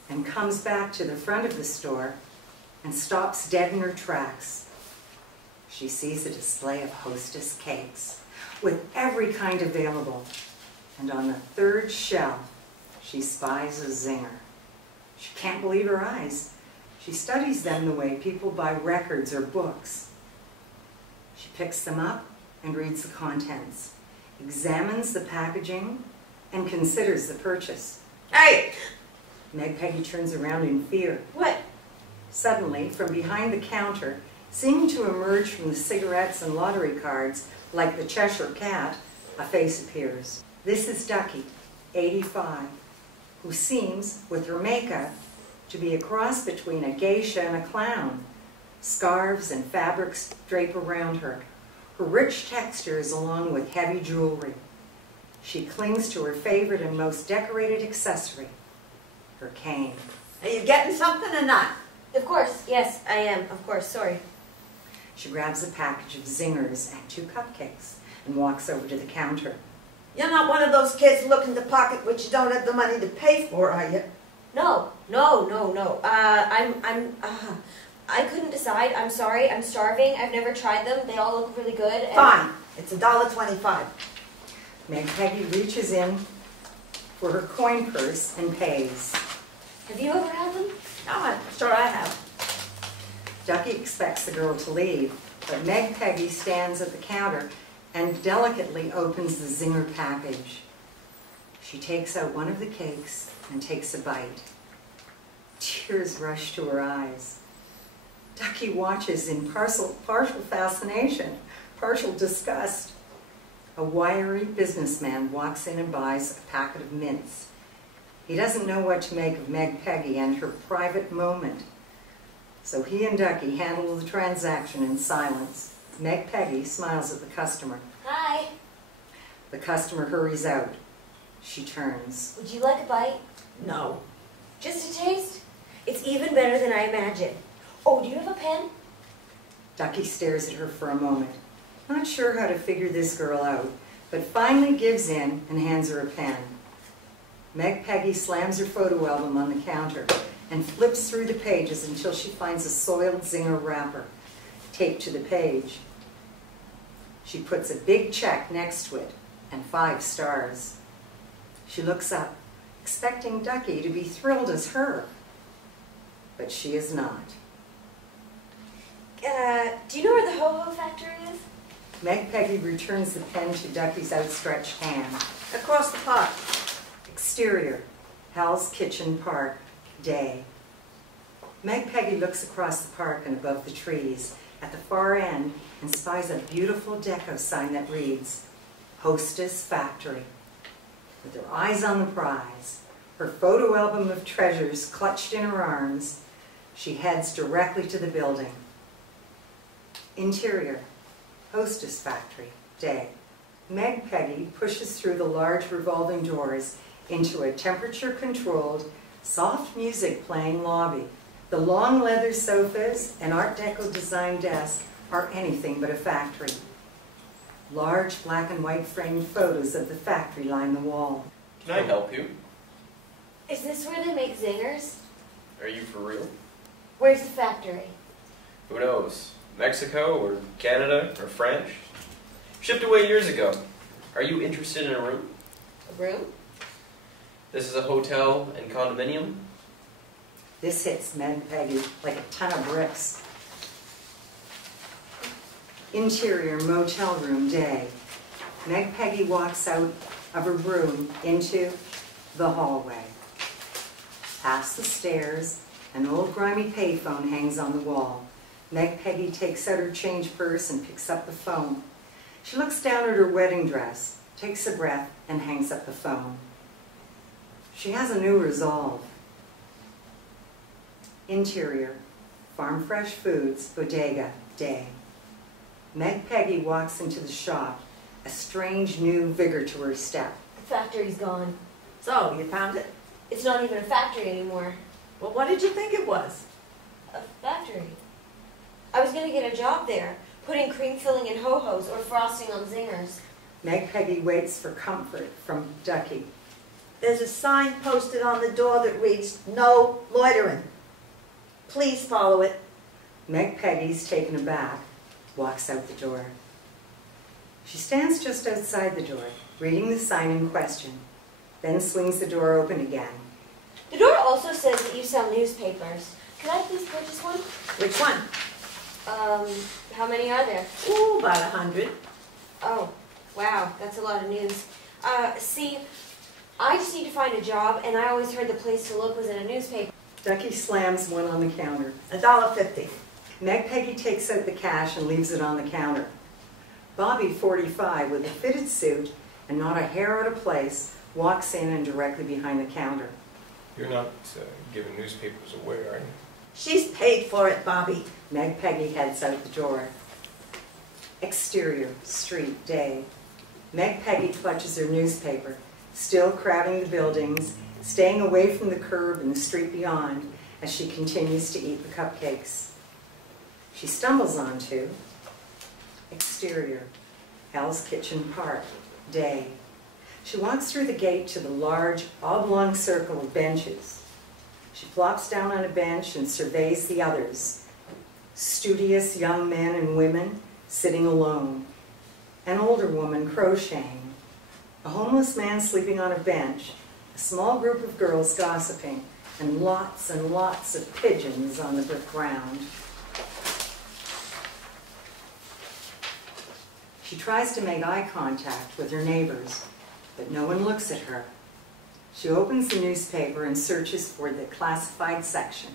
and comes back to the front of the store and stops dead in her tracks. She sees a display of Hostess cakes with every kind available, and on the third shelf she spies a zinger. She can't believe her eyes. She studies them the way people buy records or books. She picks them up and reads the contents, examines the packaging, and considers the purchase. Hey! Meg Peggy turns around in fear. What? Suddenly, from behind the counter, seeming to emerge from the cigarettes and lottery cards like the Cheshire Cat, a face appears. This is Ducky, 85, who seems, with her makeup, to be a cross between a geisha and a clown. Scarves and fabrics drape around her, her rich textures along with heavy jewelry. She clings to her favorite and most decorated accessory, her cane. Are you getting something or not? Of course, yes, I am. Of course, sorry. She grabs a package of zingers and 2 cupcakes and walks over to the counter. You're not one of those kids looking to pocket what you don't have the money to pay for, are you? No. I couldn't decide. I'm sorry. I'm starving. I've never tried them. They all look really good. And Fine. It's $1.25. Meg Peggy reaches in for her coin purse and pays. Have you ever had them? No, I'm sure I have. Ducky expects the girl to leave, but Meg Peggy stands at the counter and delicately opens the zinger package. She takes out one of the cakes and takes a bite. Tears rush to her eyes. Ducky watches in partial fascination, partial disgust. A wiry businessman walks in and buys a packet of mints. He doesn't know what to make of Meg Peggy and her private moment. So he and Ducky handle the transaction in silence. Meg Peggy smiles at the customer. Hi. The customer hurries out. She turns. Would you like a bite? No. Just a taste? It's even better than I imagined. Oh, do you have a pen? Ducky stares at her for a moment, not sure how to figure this girl out, but finally gives in and hands her a pen. Meg Peggy slams her photo album on the counter and flips through the pages until she finds a soiled zinger wrapper taped to the page. She puts a big check next to it and 5 stars. She looks up, expecting Ducky to be thrilled as her, but she is not. Do you know where the Ho-Ho factory is? Meg Peggy returns the pen to Ducky's outstretched hand. Across the park. Exterior, Hal's Kitchen Park, day. Meg Peggy looks across the park and above the trees at the far end and spies a beautiful deco sign that reads, Hostess Factory. With her eyes on the prize, her photo album of treasures clutched in her arms, she heads directly to the building. Interior, Hostess Factory, day. Meg Peggy pushes through the large revolving doors into a temperature-controlled, soft music playing lobby. The long leather sofas and Art Deco design desk are anything but a factory. Large black and white framed photos of the factory line the wall. Can I help you? Is this where they make zingers? Are you for real? Where's the factory? Who knows? Mexico or Canada or France? Shipped away years ago. Are you interested in a room? A room? This is a hotel and condominium. This hits Meg Peggy like a ton of bricks. Interior motel room, day. Meg Peggy walks out of her room into the hallway. Past the stairs, an old grimy payphone hangs on the wall. Meg Peggy takes out her change purse and picks up the phone. She looks down at her wedding dress, takes a breath, and hangs up the phone. She has a new resolve. Interior, Farm Fresh Foods, Bodega, day. Meg Peggy walks into the shop, a strange new vigor to her step. The factory's gone. So, you found it? It's not even a factory anymore. Well, what did you think it was? A factory. I was going to get a job there, putting cream filling in ho-hos or frosting on zingers. Meg Peggy waits for comfort from Ducky. There's a sign posted on the door that reads, "No loitering." Please follow it. Meg Peggy's taken aback, walks out the door. She stands just outside the door, reading the sign in question, then swings the door open again. The door also says that you sell newspapers. Could I please purchase one? Which one? How many are there? Ooh, about 100. Oh, wow, that's a lot of news. See, I just need to find a job, and I always heard the place to look was in a newspaper. Ducky slams one on the counter. $1.50. Meg Peggy takes out the cash and leaves it on the counter. Bobby, 45, with a fitted suit and not a hair out of place, walks in and directly behind the counter. You're not giving newspapers away, are you? She's paid for it, Bobby. Meg Peggy heads out the door. Exterior, street, day. Meg Peggy clutches her newspaper, still crowding the buildings, staying away from the curb and the street beyond as she continues to eat the cupcakes. She stumbles onto exterior, Hal's Kitchen Park, day. She walks through the gate to the large, oblong circle of benches. She flops down on a bench and surveys the others. Studious young men and women sitting alone. An older woman crocheting. A homeless man sleeping on a bench. A small group of girls gossiping. And lots of pigeons on the brick ground. She tries to make eye contact with her neighbors, but no one looks at her. She opens the newspaper and searches for the classified section.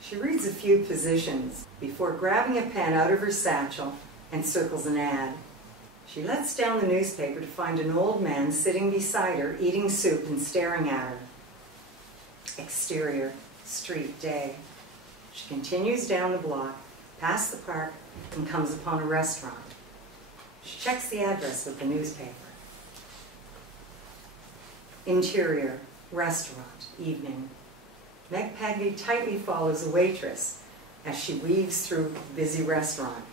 She reads a few positions before grabbing a pen out of her satchel and circles an ad. She lets down the newspaper to find an old man sitting beside her, eating soup and staring at her. Exterior, street, day. She continues down the block, past the park, and comes upon a restaurant. She checks the address with the newspaper. Interior, restaurant, evening. Meg Peggy tightly follows a waitress as she weaves through the busy restaurant.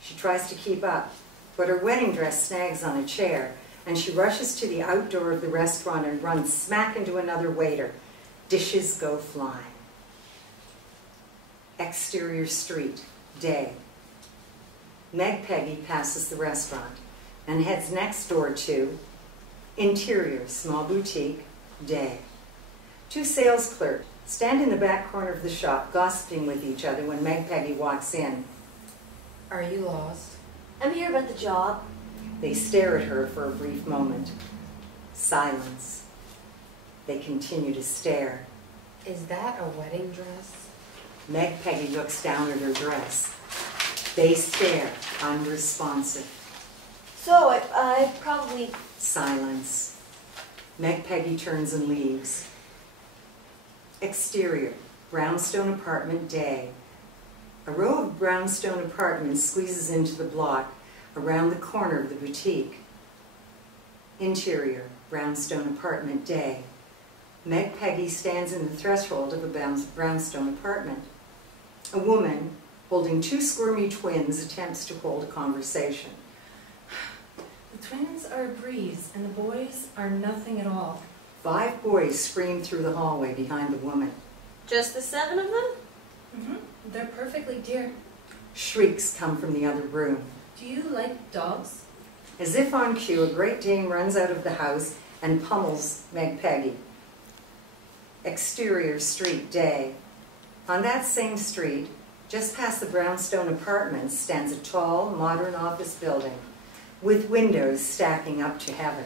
She tries to keep up, but her wedding dress snags on a chair, and she rushes to the outdoor of the restaurant and runs smack into another waiter. Dishes go flying. Exterior street, day. Meg Peggy passes the restaurant and heads next door to interior, small boutique, day. Two sales clerks stand in the back corner of the shop gossiping with each other when Meg Peggy walks in. Are you lost? I'm here about the job. They stare at her for a brief moment. Silence. They continue to stare. Is that a wedding dress? Meg Peggy looks down at her dress. They stare, unresponsive. So, I probably... Silence. Meg Peggy turns and leaves. Exterior, brownstone apartment, day. A row of brownstone apartments squeezes into the block around the corner of the boutique. Interior, brownstone apartment, day. Meg Peggy stands in the threshold of a brownstone apartment. A woman, holding two squirmy twins, attempts to hold a conversation. The twins are a breeze, and the boys are nothing at all. 5 boys scream through the hallway behind the woman. Just the 7 of them? Mm-hmm. They're perfectly dear. Shrieks come from the other room. Do you like dogs? As if on cue, a Great Dane runs out of the house and pummels Meg Peggy. Exterior, street, day. On that same street, just past the brownstone apartments, stands a tall, modern office building with windows stacking up to heaven.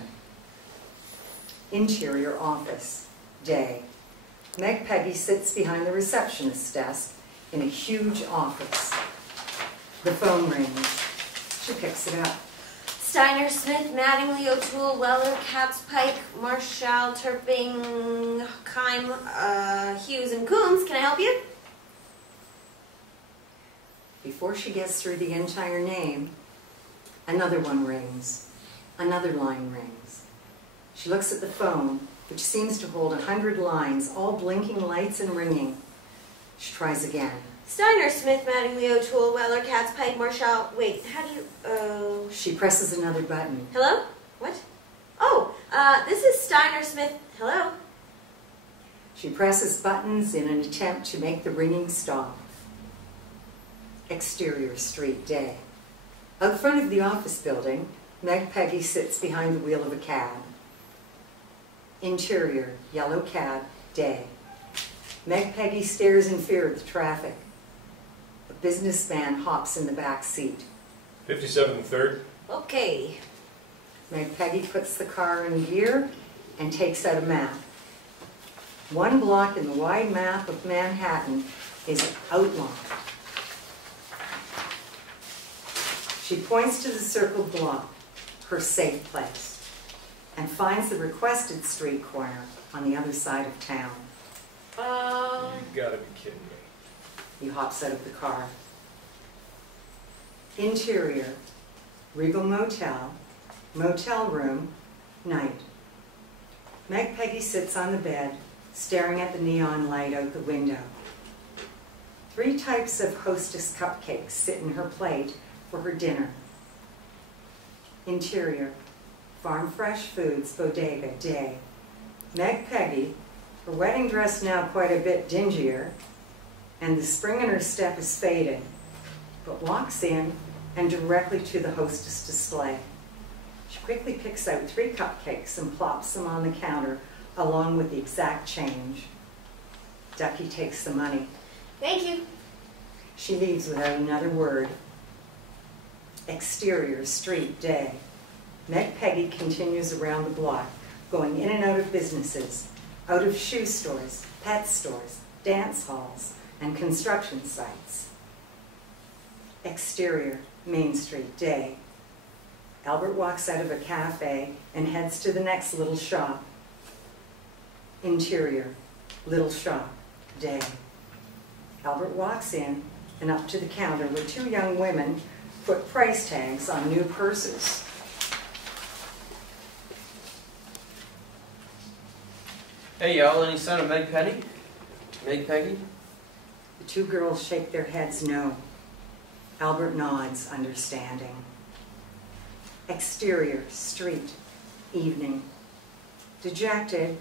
Interior office, day. Meg Peggy sits behind the receptionist's desk in a huge office. The phone rings. She picks it up. Steiner, Smith, Mattingly, O'Toole, Weller, Katz, Pike, Marshall, Turping, Keim, Hughes, and Coombs. Can I help you? Before she gets through the entire name, another one rings. Another line rings. She looks at the phone, which seems to hold 100 lines, all blinking lights and ringing. She tries again. Steiner, Smith, Mattingly, O'Toole, Weller, Katz, Pike, Marshall. Wait, how do you... Oh... She presses another button. Hello? What? Oh, this is Steiner, Smith. Hello? She presses buttons in an attempt to make the ringing stop. Exterior street, day. Out front of the office building, Meg Peggy sits behind the wheel of a cab. Interior, yellow cab, day. Meg Peggy stares in fear at the traffic. A businessman hops in the back seat. 57 3rd. Okay. Meg Peggy puts the car in gear and takes out a map. One block in the wide map of Manhattan is outlined. She points to the circled block, her safe place, and finds the requested street corner on the other side of town. You gotta be kidding me. He hops out of the car. Interior, Regal Motel, motel room, night. Meg Peggy sits on the bed, staring at the neon light out the window. 3 types of Hostess cupcakes sit in her plate for her dinner. Interior, Farm Fresh Foods, Bodega, day. Meg Peggy, her wedding dress now quite a bit dingier, and the spring in her step is faded, but walks in and directly to the Hostess display. She quickly picks out 3 cupcakes and plops them on the counter along with the exact change. Ducky takes the money. Thank you. She leaves without another word. Exterior, street, day. Meg Peggy continues around the block, going in and out of businesses, out of shoe stores, pet stores, dance halls, and construction sites. Exterior, Main Street, day. Albert walks out of a cafe and heads to the next little shop. Interior, little shop, day. Albert walks in and up to the counter where 2 young women put price tags on new purses. Hey, y'all, any sign of Meg Peggy? Meg Peggy? The 2 girls shake their heads no. Albert nods, understanding. Exterior, street, evening. Dejected,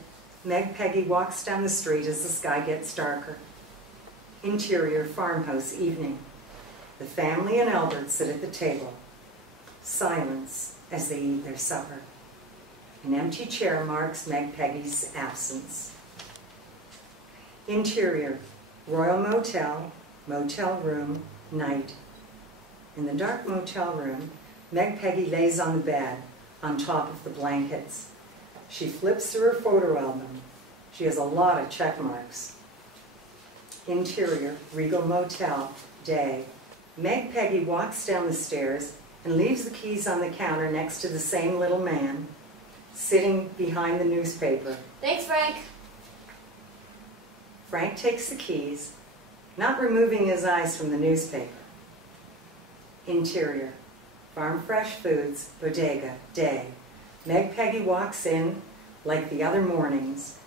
Meg Peggy walks down the street as the sky gets darker. Interior, farmhouse, evening. The family and Albert sit at the table. Silence as they eat their supper. An empty chair marks Meg Peggy's absence. Interior, Royal Motel, motel room, night. In the dark motel room, Meg Peggy lays on the bed, on top of the blankets. She flips through her photo album. She has a lot of check marks. Interior, Regal Motel, day. Meg Peggy walks down the stairs and leaves the keys on the counter next to the same little man, sitting behind the newspaper. Thanks, Frank. Frank takes the keys, not removing his eyes from the newspaper. Interior, Farm Fresh Foods, Bodega, day. Meg Peggy walks in like the other mornings,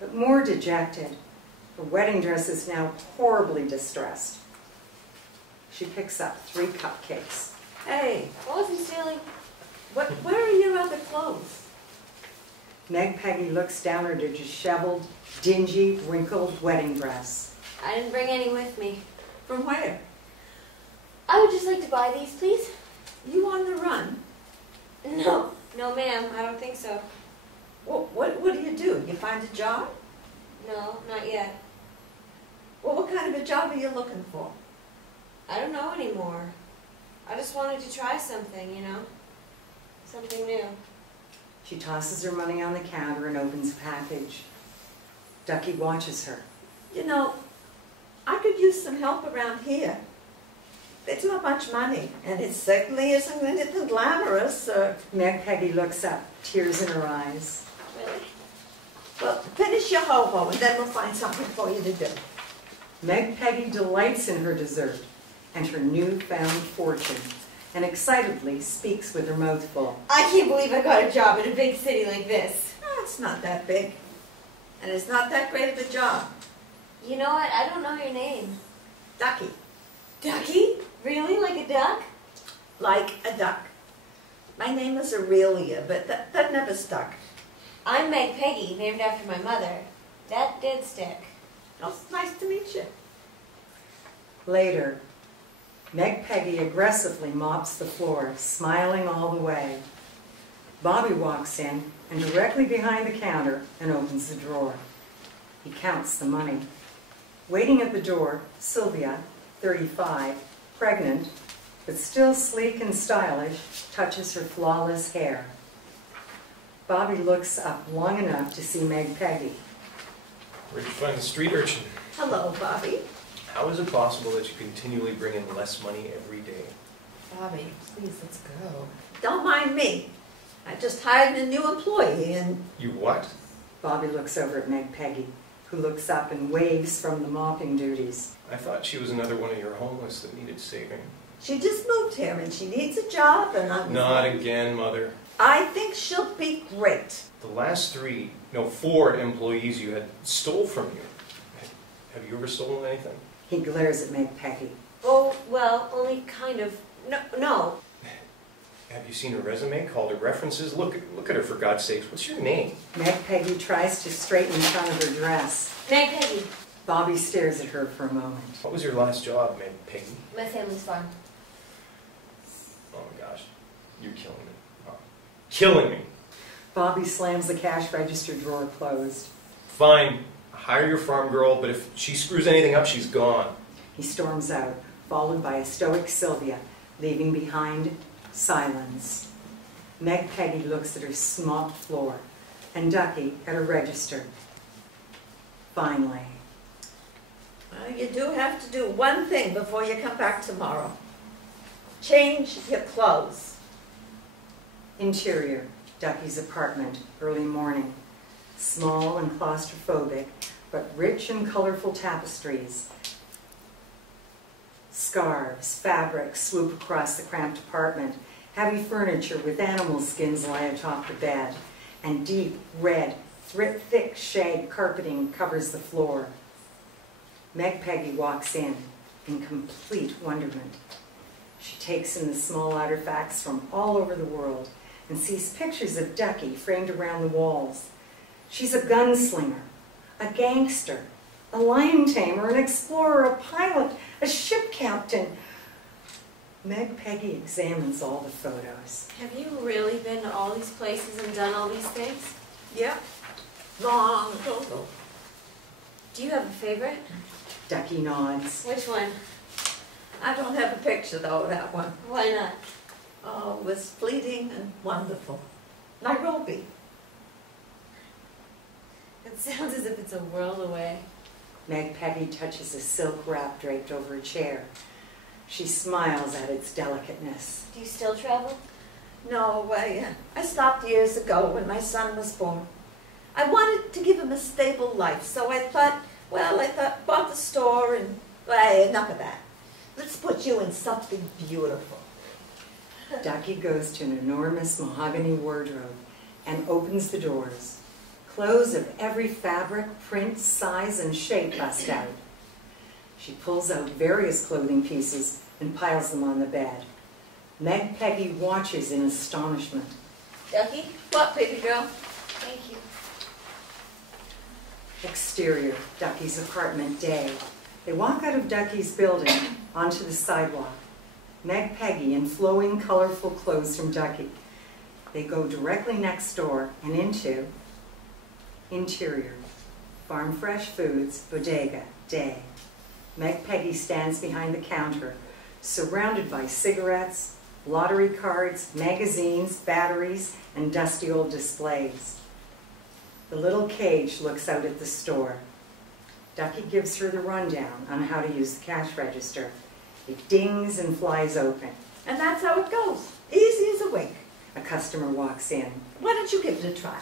but more dejected. Her wedding dress is now horribly distressed. She picks up 3 cupcakes. Hey, What was he stealing? where are your other clothes? Meg Peggy looks down at her disheveled, dingy, wrinkled wedding dress. I didn't bring any with me. From where? I would just like to buy these, please. You on the run? No. No, ma'am. I don't think so. What do? You find a job? No, not yet. Well, what kind of a job are you looking for? I don't know anymore. I just wanted to try something, you know? Something new. She tosses her money on the counter and opens a package. Ducky watches her. You know, I could use some help around here. There's not much money, and it certainly isn't anything glamorous. Meg Peggy looks up, tears in her eyes. Really? Well, finish your ho-ho, and then we'll find something for you to do. Meg Peggy delights in her dessert and her newfound fortune, and excitedly speaks with her mouth full. I can't believe I got a job in a big city like this. Oh, it's not that big, and it's not that great of a job. You know what? I don't know your name. Ducky. Ducky? Really? Like a duck? Like a duck. My name is Aurelia, but that never stuck. I'm Meg Peggy, named after my mother. That did stick. Oh, it's nice to meet you. Later, Meg Peggy aggressively mops the floor, smiling all the way. Bobby walks in and directly behind the counter and opens the drawer. He counts the money. Waiting at the door, Sylvia, 35, pregnant, but still sleek and stylish, touches her flawless hair. Bobby looks up long enough to see Meg Peggy. Where'd you find the street urchin? Hello, Bobby. How is it possible that you continually bring in less money every day? Bobby, please, let's go. Don't mind me. I just hired a new employee and You what? Bobby looks over at Meg Peggy, who looks up and waves from the mopping duties. I thought she was another one of your homeless that needed saving. she just moved here and she needs a job and I'm... Not again, Mother. I think she'll be great. The last 4 employees you had stole from you. Have you ever stolen anything? He glares at Meg Peggy. Oh, well, only kind of. No. Have you seen her resume? Called her references? Look at her, for God's sakes. What's your name? Meg Peggy tries to straighten the front of her dress. Meg Peggy. Bobby stares at her for a moment. What was your last job, Meg Peggy? My family's farm. Oh my gosh. You're killing me. Oh. Killing me. Bobby slams the cash register drawer closed. Fine. Hire your farm girl, but if she screws anything up, she's gone. He storms out, followed by a stoic Sylvia, leaving behind silence. Meg Peggy looks at her smopped floor, and Ducky at her register. Finally. Well, you do have to do one thing before you come back tomorrow. Change your clothes. Interior, Ducky's apartment, early morning. Small and claustrophobic, but rich and colorful tapestries. Scarves, fabrics swoop across the cramped apartment. Heavy furniture with animal skins lie atop the bed. And deep, red, thick shag carpeting covers the floor. Meg Peggy walks in complete wonderment. She takes in the small artifacts from all over the world and sees pictures of Ducky framed around the walls. She's a gunslinger, a gangster, a lion tamer, an explorer, a pilot, a ship captain. Meg Peggy examines all the photos. Have you really been to all these places and done all these things? Yep. Long ago. Do you have a favorite? Ducky nods. Which one? I don't have a picture though of that one. Why not? Oh, it was fleeting and wonderful. Nairobi. It sounds as if it's a world away. Meg Peggy touches a silk wrap draped over a chair. She smiles at its delicateness. Do you still travel? No, I stopped years ago when my son was born. I wanted to give him a stable life, so I thought, bought the store and, enough of that. Let's put you in something beautiful. Ducky goes to an enormous mahogany wardrobe and opens the doors. Clothes of every fabric, print, size, and shape bust out. She pulls out various clothing pieces and piles them on the bed. Meg Peggy watches in astonishment. Ducky? What, baby girl? Thank you. Exterior, Ducky's apartment, day. They walk out of Ducky's building onto the sidewalk. Meg Peggy in flowing, colorful clothes from Ducky. They go directly next door and into interior, farm fresh foods, bodega, day. Meg Peggy stands behind the counter, surrounded by cigarettes, lottery cards, magazines, batteries, and dusty old displays. The little cage looks out at the store. Ducky gives her the rundown on how to use the cash register. It dings and flies open. And that's how it goes. Easy as a wink. A customer walks in. Why don't you give it a try?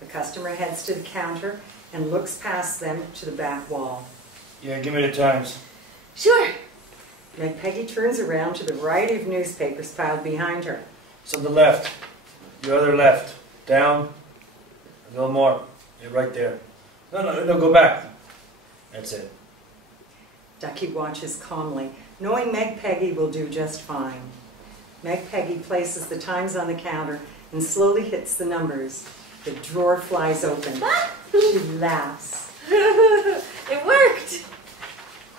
The customer heads to the counter and looks past them to the back wall. Yeah, give me the times. Sure. Meg Peggy turns around to the variety of newspapers piled behind her. So the left. Your other left. Down. A little more. Yeah, right there. No, go back. That's it. Ducky watches calmly, knowing Meg Peggy will do just fine. Meg Peggy places the times on the counter and slowly hits the numbers. The drawer flies open. She laughs. It worked!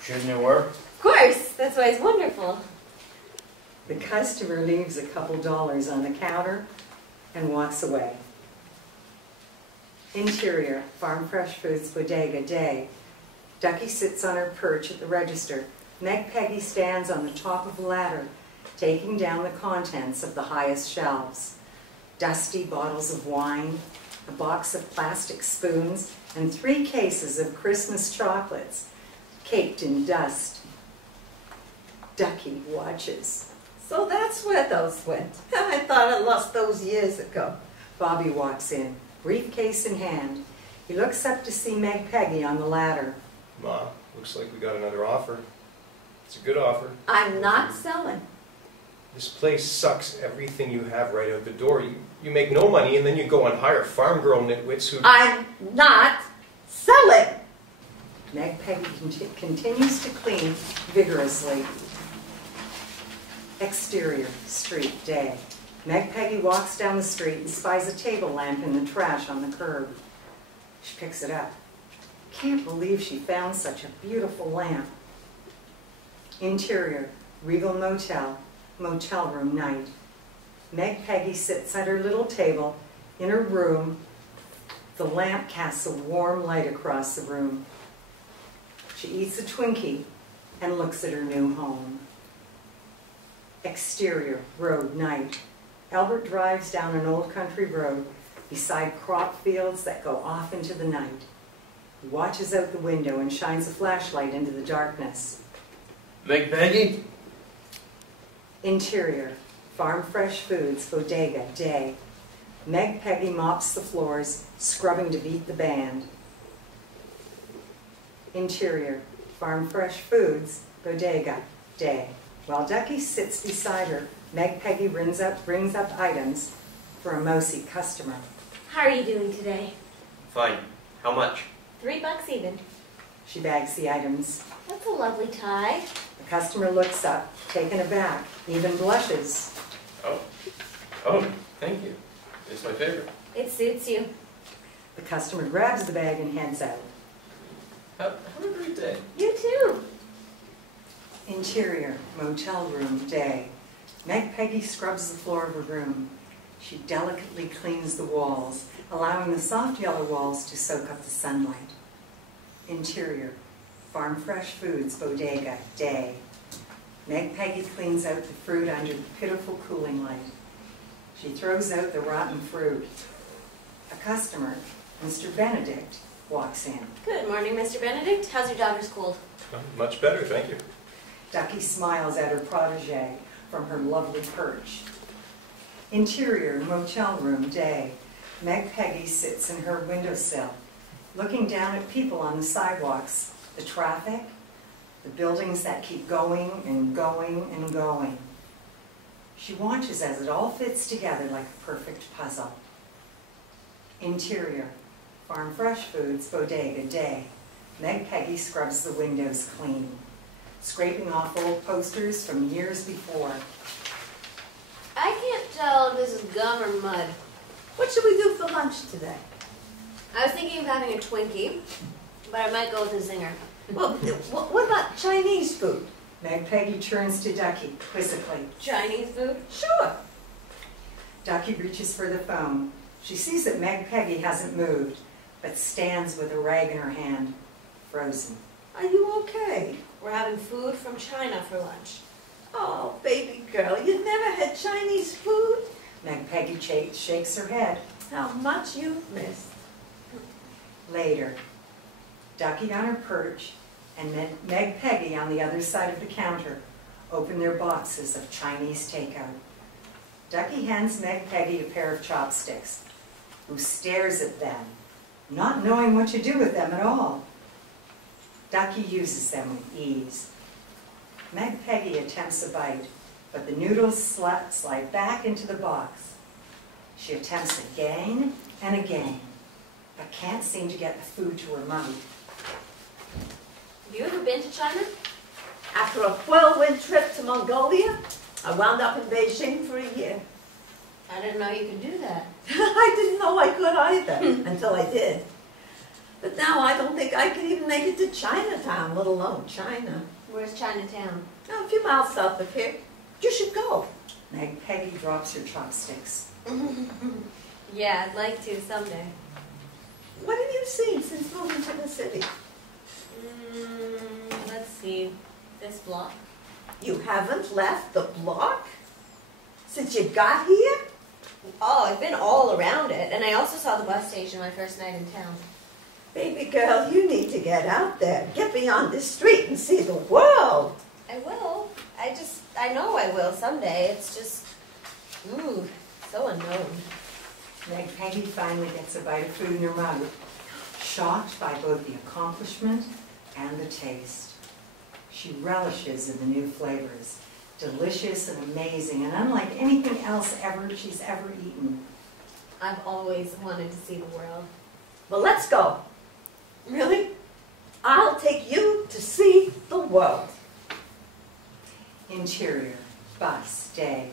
Shouldn't it work? Of course, that's why it's wonderful. The customer leaves a couple dollars on the counter and walks away. Interior, Farm Fresh Foods Bodega Day. Ducky sits on her perch at the register. Meg Peggy stands on the top of a ladder, taking down the contents of the highest shelves. Dusty bottles of wine, a box of plastic spoons, and 3 cases of Christmas chocolates, caked in dust. Ducky watches. So that's where those went. I thought I lost those years ago. Bobby walks in, briefcase in hand. He looks up to see Meg Peggy on the ladder. Ma, looks like we got another offer. It's a good offer. I'm not selling. This place sucks everything you have right out the door. You make no money and then you go and hire farm girl nitwits who... I'm not selling. Meg Peggy continues to clean vigorously. Exterior, street, day. Meg Peggy walks down the street and spies a table lamp in the trash on the curb. She picks it up. Can't believe she found such a beautiful lamp. Interior, Regal Motel, motel room night. Meg Peggy sits at her little table in her room. The lamp casts a warm light across the room. She eats a Twinkie and looks at her new home. Exterior, road, night. Albert drives down an old country road beside crop fields that go off into the night. He watches out the window and shines a flashlight into the darkness. Meg Peggy? Interior, Farm Fresh Foods Bodega Day. Meg Peggy mops the floors, scrubbing to beat the band. Interior, Farm Fresh Foods Bodega Day. While Ducky sits beside her, Meg Peggy brings up items for a mousy customer. How are you doing today? Fine. How much? $3 even. She bags the items. That's a lovely tie. The customer looks up, taken aback, even blushes. Oh, thank you. It's my favorite. It suits you. The customer grabs the bag and heads out. Have a great day. You too. Interior, motel room, day. Meg Peggy scrubs the floor of her room. She delicately cleans the walls, allowing the soft yellow walls to soak up the sunlight. Interior, Farm Fresh Foods Bodega, day. Meg Peggy cleans out the fruit under the pitiful cooling light. She throws out the rotten fruit. A customer, Mr. Benedict, walks in. Good morning, Mr. Benedict. How's your daughter's cold? Much better, thank you. Ducky smiles at her protege from her lovely perch. Interior, motel room, day. Meg Peggy sits in her windowsill, looking down at people on the sidewalks, the traffic, the buildings that keep going and going and going. She watches as it all fits together like a perfect puzzle. Interior, Farm Fresh Foods Bodega, day. Meg Peggy scrubs the windows clean, scraping off old posters from years before. I can't tell if this is gum or mud. What should we do for lunch today? I was thinking of having a Twinkie, but I might go with a Zinger. Well, what about Chinese food? Meg Peggy turns to Ducky quizzically. Chinese food? Sure. Ducky reaches for the phone. She sees that Meg Peggy hasn't moved, but stands with a rag in her hand, frozen. Are you okay? We're having food from China for lunch. Oh, baby girl, you've never had Chinese food? Meg Peggy shakes her head. How much you've missed. Later, Ducky on her perch and Meg Peggy on the other side of the counter open their boxes of Chinese takeout. Ducky hands Meg Peggy a pair of chopsticks, who stares at them, not knowing what to do with them at all. Ducky uses them with ease. Meg Peggy attempts a bite, but the noodles slide back into the box. She attempts again and again, but can't seem to get the food to her mouth. Have you ever been to China? After a whirlwind trip to Mongolia, I wound up in Beijing for a year. I didn't know you could do that. I didn't know I could either until I did. But now I don't think I could even make it to Chinatown, let alone China. Where's Chinatown? Oh, a few miles south of here. You should go. Meg Peggy drops her chopsticks. Yeah, I'd like to someday. What have you seen since moving to the city? Let's see. This block. You haven't left the block? Since you got here? Oh, I've been all around it, and I also saw the bus station my first night in town. Baby girl, you need to get out there. Get beyond this street and see the world. I will. I know I will someday. It's just, so unknown. Meg Peggy finally gets a bite of food in her mouth, shocked by both the accomplishment and the taste. She relishes in the new flavors, delicious and amazing, and unlike anything else she's ever eaten. I've always wanted to see the world. Well, let's go. Really? I'll take you to see the world. Interior, bus, day.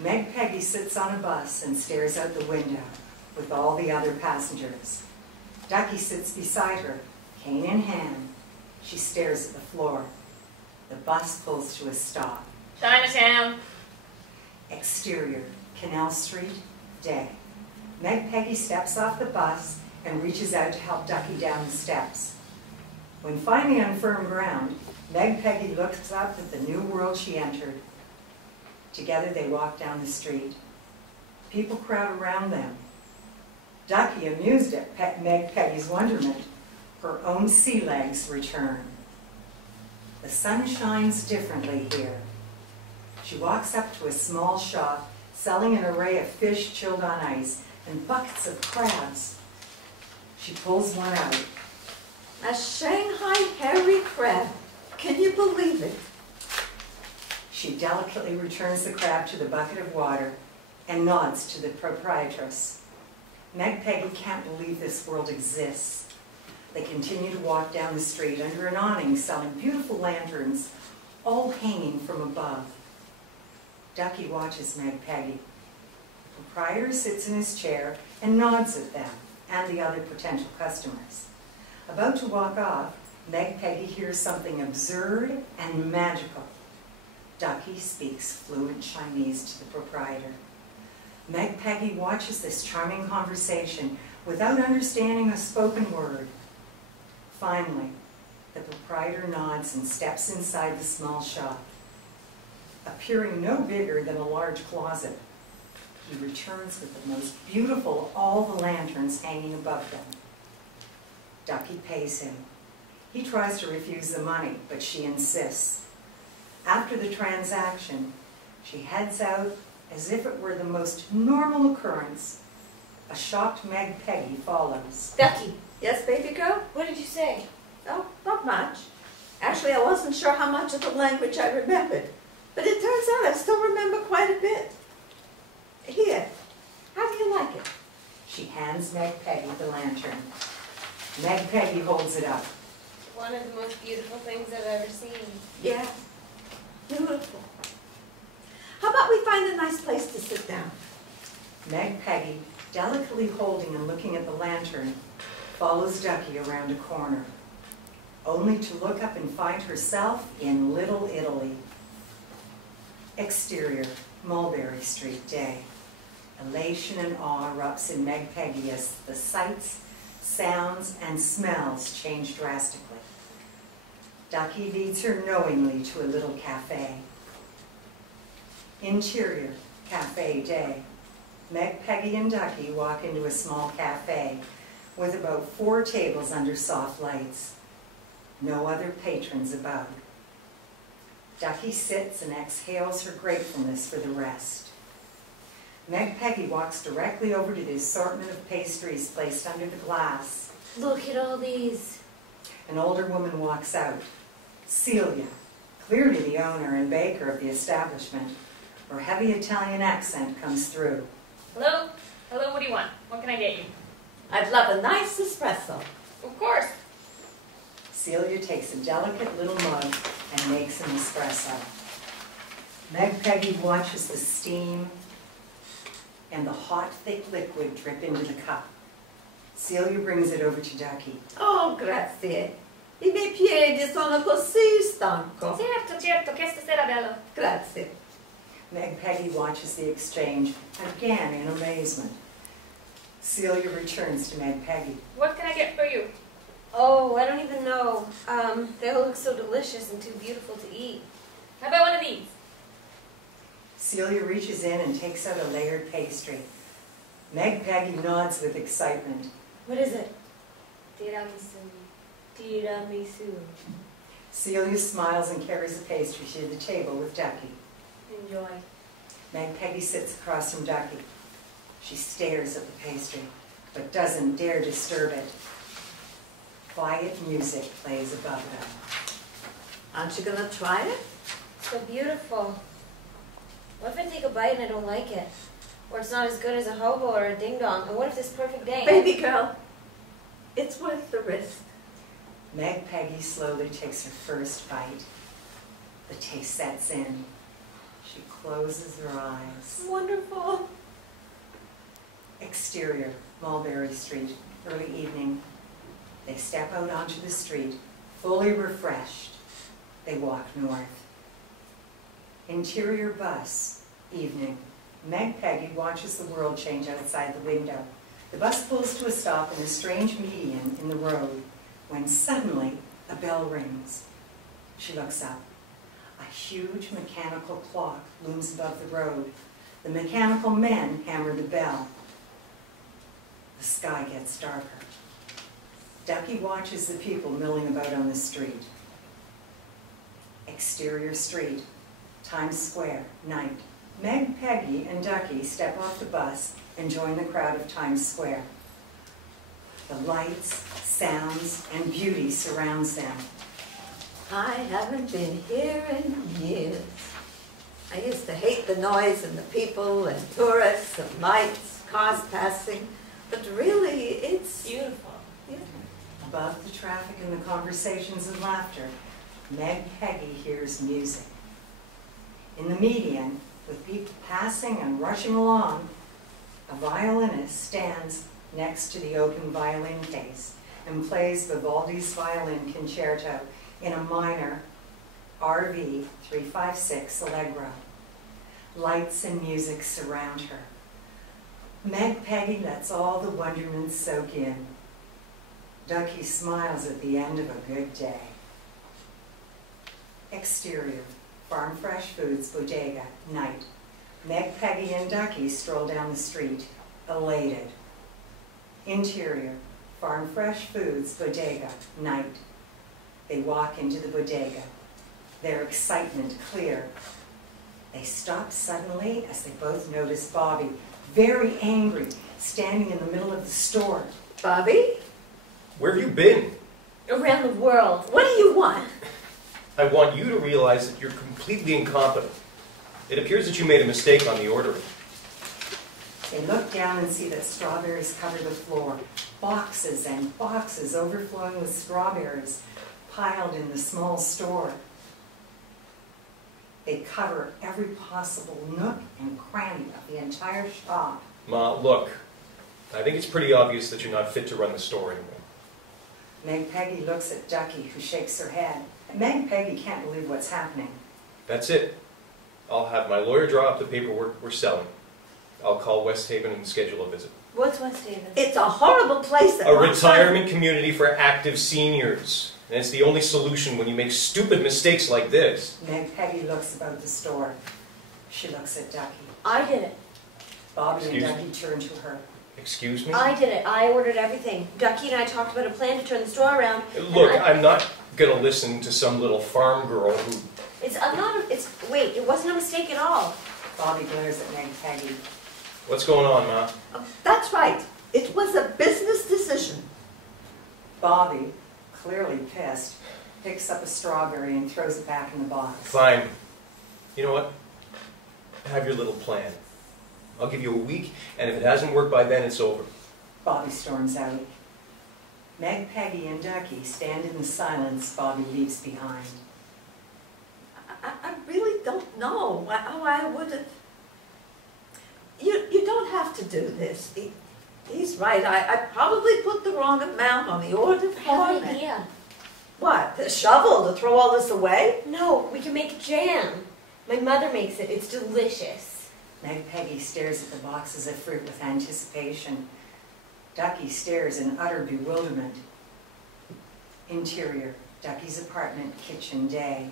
Meg Peggy sits on a bus and stares out the window with all the other passengers. Ducky sits beside her, cane in hand. She stares at the floor. The bus pulls to a stop. Chinatown. Exterior, Canal Street, day. Meg Peggy steps off the bus and reaches out to help Ducky down the steps. When finally on firm ground, Meg Peggy looks up at the new world she entered. Together they walk down the street. People crowd around them. Ducky, amused at Meg Peggy's wonderment, her own sea legs return. The sun shines differently here. She walks up to a small shop selling an array of fish chilled on ice and buckets of crabs. She pulls one out. A Shanghai hairy crab. Can you believe it? She delicately returns the crab to the bucket of water and nods to the proprietress. Meg Peggy can't believe this world exists. They continue to walk down the street under an awning selling beautiful lanterns, all hanging from above. Ducky watches Meg Peggy. The proprietor sits in his chair and nods at them and the other potential customers. About to walk off, Meg Peggy hears something absurd and magical. Ducky speaks fluent Chinese to the proprietor. Meg Peggy watches this charming conversation without understanding a spoken word. Finally, the proprietor nods and steps inside the small shop. Appearing no bigger than a large closet, he returns with the most beautiful of all the lanterns hanging above them. Ducky pays him. He tries to refuse the money, but she insists. After the transaction, she heads out as if it were the most normal occurrence. A shocked Meg Peggy follows. Ducky. Yes, baby girl? What did you say? Oh, not much. Actually, I wasn't sure how much of the language I remembered. But it turns out I still remember quite a bit. Here, how do you like it? She hands Meg Peggy the lantern. Meg Peggy holds it up. One of the most beautiful things I've ever seen. Yeah, beautiful. How about we find a nice place to sit down? Meg Peggy, delicately holding and looking at the lantern, follows Ducky around a corner, only to look up and find herself in Little Italy. Exterior, Mulberry Street, day. Elation and awe erupts in Meg Peggy as the sights, sounds, and smells change drastically. Ducky leads her knowingly to a little cafe. Interior, cafe, day. Meg Peggy and Ducky walk into a small cafe with about 4 tables under soft lights. No other patrons about. Ducky sits and exhales her gratefulness for the rest. Meg Peggy walks directly over to the assortment of pastries placed under the glass. Look at all these. An older woman walks out. Celia, clearly the owner and baker of the establishment. Her heavy Italian accent comes through. Hello? Hello, what do you want? What can I get you? I'd love a nice espresso. Of course. Celia takes a delicate little mug and makes an espresso. Meg Peggy watches the steam and the hot, thick liquid drip into the cup. Celia brings it over to Ducky. Oh, grazie. I miei piedi sono così stanco. Certo, certo, che stasera bello. Grazie. Meg Peggy watches the exchange, again in amazement. Celia returns to Meg Peggy. What can I get for you? Oh, I don't even know. They all look so delicious and too beautiful to eat. How about one of these? Celia reaches in and takes out a layered pastry. Meg Peggy nods with excitement. What is it? Tiramisu. Tiramisu. Celia smiles and carries the pastry to the table with Ducky. Enjoy. Meg Peggy sits across from Ducky. She stares at the pastry, but doesn't dare disturb it. Quiet music plays above them. Aren't you going to try it? So beautiful. What if I take a bite and I don't like it? Or it's not as good as a hobo or a ding-dong? And what if this perfect day... Baby girl, it's worth the risk. Meg Peggy slowly takes her first bite. The taste sets in. She closes her eyes. Wonderful. Exterior, Mulberry Street, early evening. They step out onto the street, fully refreshed. They walk north. Interior bus, evening. Meg Peggy watches the world change outside the window. The bus pulls to a stop in a strange median in the road, when suddenly a bell rings. She looks up. A huge mechanical clock looms above the road. The mechanical men hammer the bell. The sky gets darker. Ducky watches the people milling about on the street. Exterior street, Times Square, night. Meg Peggy and Ducky step off the bus and join the crowd of Times Square. The lights, sounds, and beauty surrounds them. I haven't been here in years. I used to hate the noise and the people and tourists and lights, cars passing, but really it's Beautiful. Yeah. Above the traffic and the conversations and laughter, Meg Peggy hears music. In the median, with people passing and rushing along, a violinist stands next to the open violin case and plays Vivaldi's Violin Concerto in a minor RV 356 Allegro. Lights and music surround her. Meg Peggy lets all the wonderment soak in. Ducky smiles at the end of a good day. Exterior, Farm Fresh Foods Bodega, night. Meg Peggy and Ducky stroll down the street, elated. Interior, Farm Fresh Foods Bodega, night. They walk into the bodega, their excitement clear. They stop suddenly as they both notice Bobby, very angry, standing in the middle of the store. Bobby, Where have you been? Around the world. what do you want? I want you to realize that you're completely incompetent. It appears that you made a mistake on the ordering. They look down and see that strawberries cover the floor. Boxes and boxes overflowing with strawberries piled in the small store. They cover every possible nook and cranny of the entire shop. Ma, look, I think it's pretty obvious that you're not fit to run the store anymore. Meg Peggy looks at Ducky, who shakes her head. Meg Peggy can't believe what's happening. That's it. I'll have my lawyer draw up the paperwork we're selling. I'll call West Haven and schedule a visit. What's West Haven? It's a horrible place. That A wants retirement community for active seniors. And it's the only solution when you make stupid mistakes like this. Meg Peggy looks about the store. She looks at Ducky. I did it. Bobby Excuse and Ducky turn to her. Excuse me? I did it. I ordered everything. Ducky and I talked about a plan to turn the store around. Look, I'm not going to listen to some little farm girl who... Wait, it wasn't a mistake at all. Bobby glares at Meg Peggy. What's going on, Ma? That's right. It was a business decision. Bobby, clearly pissed, picks up a strawberry and throws it back in the box. Fine. You know what? Have your little plan. I'll give you a week, and if it hasn't worked by then, it's over. Bobby storms out. Meg Peggy and Ducky stand in the silence Bobby leaves behind. I really don't know how I would have. You don't have to do this. He's right. I probably put the wrong amount on the order I have form. an idea. What? The shovel to throw all this away? No, we can make jam. My mother makes it. It's delicious. Meg Peggy stares at the boxes of fruit with anticipation. Ducky stares in utter bewilderment. Interior, Ducky's apartment, kitchen, day.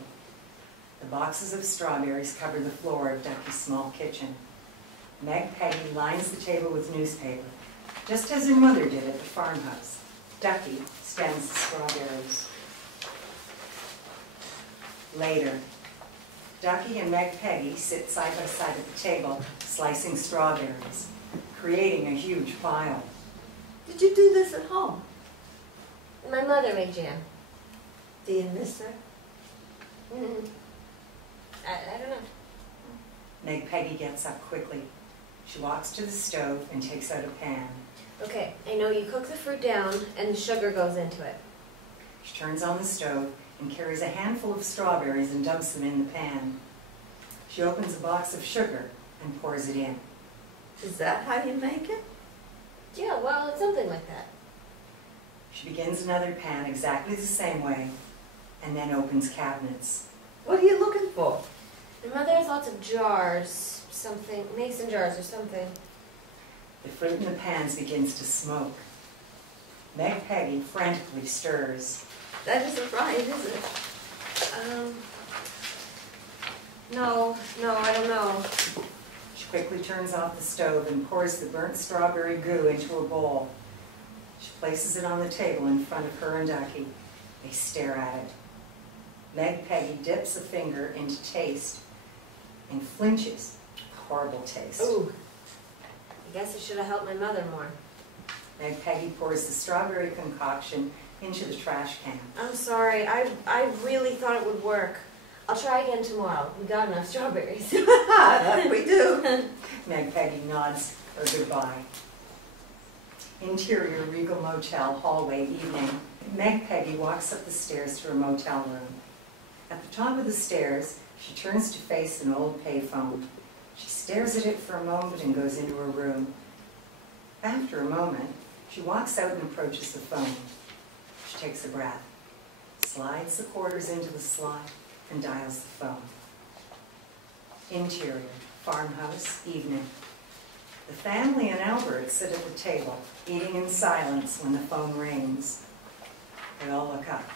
The boxes of strawberries cover the floor of Ducky's small kitchen. Meg Peggy lines the table with newspaper, just as her mother did at the farmhouse. Ducky stands the strawberries. Later, Ducky and Meg Peggy sit side by side at the table, slicing strawberries, creating a huge pile. Did you do this at home? My mother made jam. Do you miss her? I don't know. Meg Peggy gets up quickly. She walks to the stove and takes out a pan. Okay, I know you cook the fruit down and the sugar goes into it. She turns on the stove and carries a handful of strawberries and dumps them in the pan. She opens a box of sugar and pours it in. Is that how you make it? Yeah, well, it's something like that. She begins another pan exactly the same way and then opens cabinets. What are you looking for? My mother has lots of jars, something, mason jars or something. The fruit in the pans begins to smoke. Meg Peggy frantically stirs. That isn't right, is it? No, I don't know. She quickly turns off the stove and pours the burnt strawberry goo into a bowl. She places it on the table in front of her and Ducky. They stare at it. Meg Peggy dips a finger into taste and flinches. Horrible taste. Ooh. I guess I should have helped my mother more. Meg Peggy pours the strawberry concoction into the trash can. I'm sorry. I really thought it would work. I'll try again tomorrow. We got enough strawberries. That we do. Meg Peggy nods her goodbye. Interior Regal Motel hallway evening. Meg Peggy walks up the stairs to her motel room. At the top of the stairs, she turns to face an old payphone. She stares at it for a moment and goes into her room. After a moment, she walks out and approaches the phone. She takes a breath, slides the quarters into the slot, and dials the phone. Interior, farmhouse, evening. The family and Albert sit at the table, eating in silence when the phone rings. They all look up,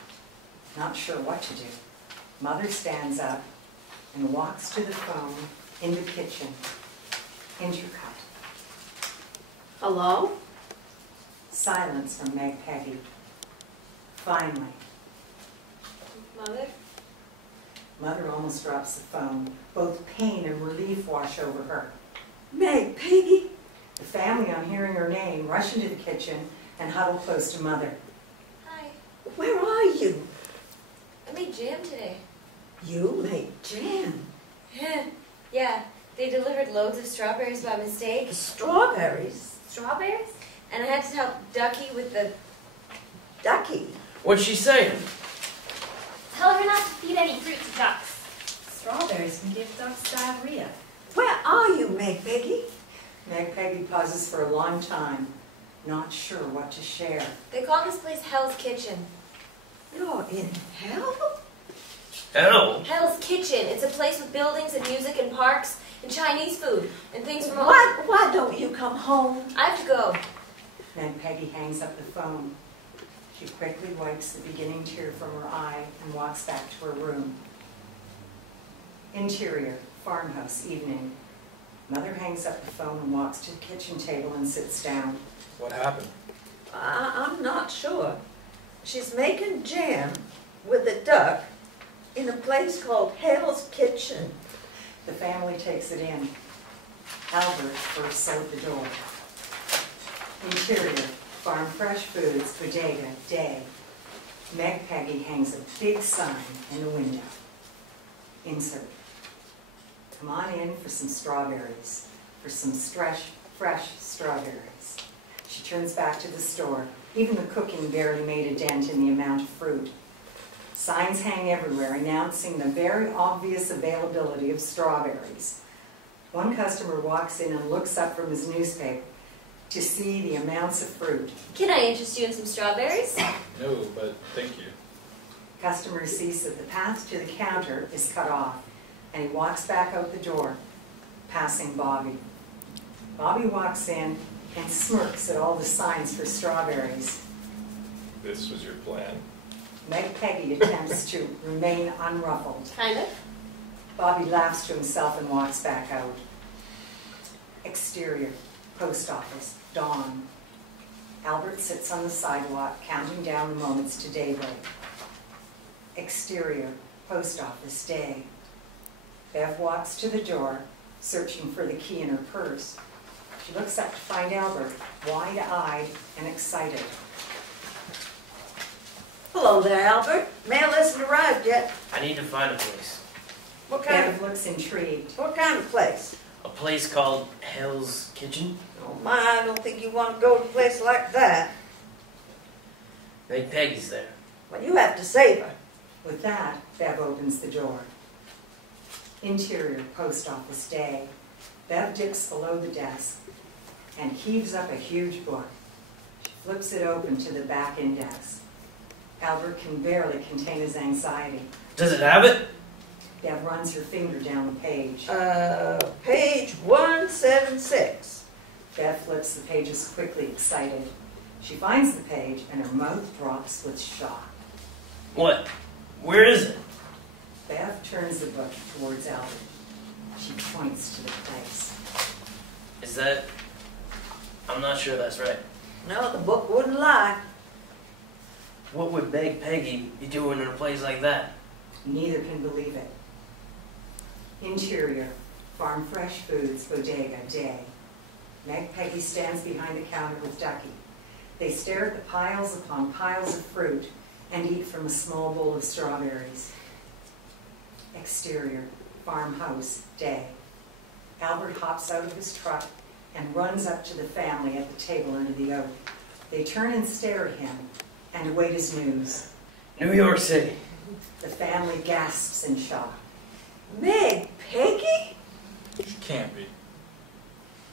not sure what to do. Mother stands up and walks to the phone in the kitchen. Intercut. Hello? Silence from Meg Peggy. Finally, Mother? Mother almost drops the phone. Both pain and relief wash over her. Meg Peggy? The family, on hearing her name, rush into the kitchen and huddle close to Mother. Hi. Where are you? I made jam today. You made jam. Yeah, they delivered loads of strawberries by mistake. Strawberries? Strawberries? And I had to help Ducky with the... Ducky? What's she saying? Tell her not to feed any fruit to ducks. Strawberries can give ducks diarrhea. Where are you, Meg Peggy? Meg Peggy pauses for a long time, not sure what to share. They call this place Hell's Kitchen. You're in hell? Hell. Hell's Kitchen. It's a place with buildings and music and parks and Chinese food and things from all... Why don't you come home? I have to go. Meg Peggy hangs up the phone. She quickly wipes the beginning tear from her eye and walks back to her room. Interior, farmhouse, evening. Mother hangs up the phone and walks to the kitchen table and sits down. What happened? I'm not sure. She's making jam with a duck in a place called Hale's Kitchen. The family takes it in. Albert first out the door. Interior, farm fresh foods, bodega, day. Meg Peggy hangs a big sign in the window. Insert. Come on in for some strawberries, for some fresh strawberries. She turns back to the store. Even the cooking barely made a dent in the amount of fruit. Signs hang everywhere announcing the very obvious availability of strawberries. One customer walks in and looks up from his newspaper to see the amounts of fruit. Can I interest you in some strawberries? No, but thank you. Customer sees that the path to the counter is cut off, and he walks back out the door, passing Bobby. Bobby walks in and smirks at all the signs for strawberries. This was your plan. Meg Peggy attempts to remain unruffled. Kind of. Bobby laughs to himself and walks back out. Exterior, post office, dawn. Albert sits on the sidewalk, counting down the moments to daybreak. Exterior, post office, day. Bev walks to the door, searching for the key in her purse. She looks up to find Albert, wide-eyed and excited. Hello there, Albert. Mail hasn't arrived yet. I need to find a place. What kind Bev looks intrigued. What kind of place? A place called Hell's Kitchen. Oh my, I don't think you want to go to a place like that. Meg Peggy's there. Well, you have to save her. With that, Bev opens the door. Interior, post office, day. Bev dips below the desk and heaves up a huge book. She flips it open to the back index. Albert can barely contain his anxiety. Does it have it? Bev runs her finger down the page. Page 176. Bev flips the pages quickly, excited. She finds the page and her mouth drops with shock. What? Where is it? Bev turns the book towards Albert. She points to the place. Is that... I'm not sure that's right. No, the book wouldn't lie. What would Meg Peggy be doing in a place like that? Neither can believe it. Interior, Farm Fresh Foods, Bodega, day. Meg Peggy stands behind the counter with Ducky. They stare at the piles upon piles of fruit and eat from a small bowl of strawberries. Exterior, farmhouse, day. Albert hops out of his truck and runs up to the family at the table under the oak. They turn and stare at him and await his news. New York City. The family gasps in shock. Meg Peggy? She can't be.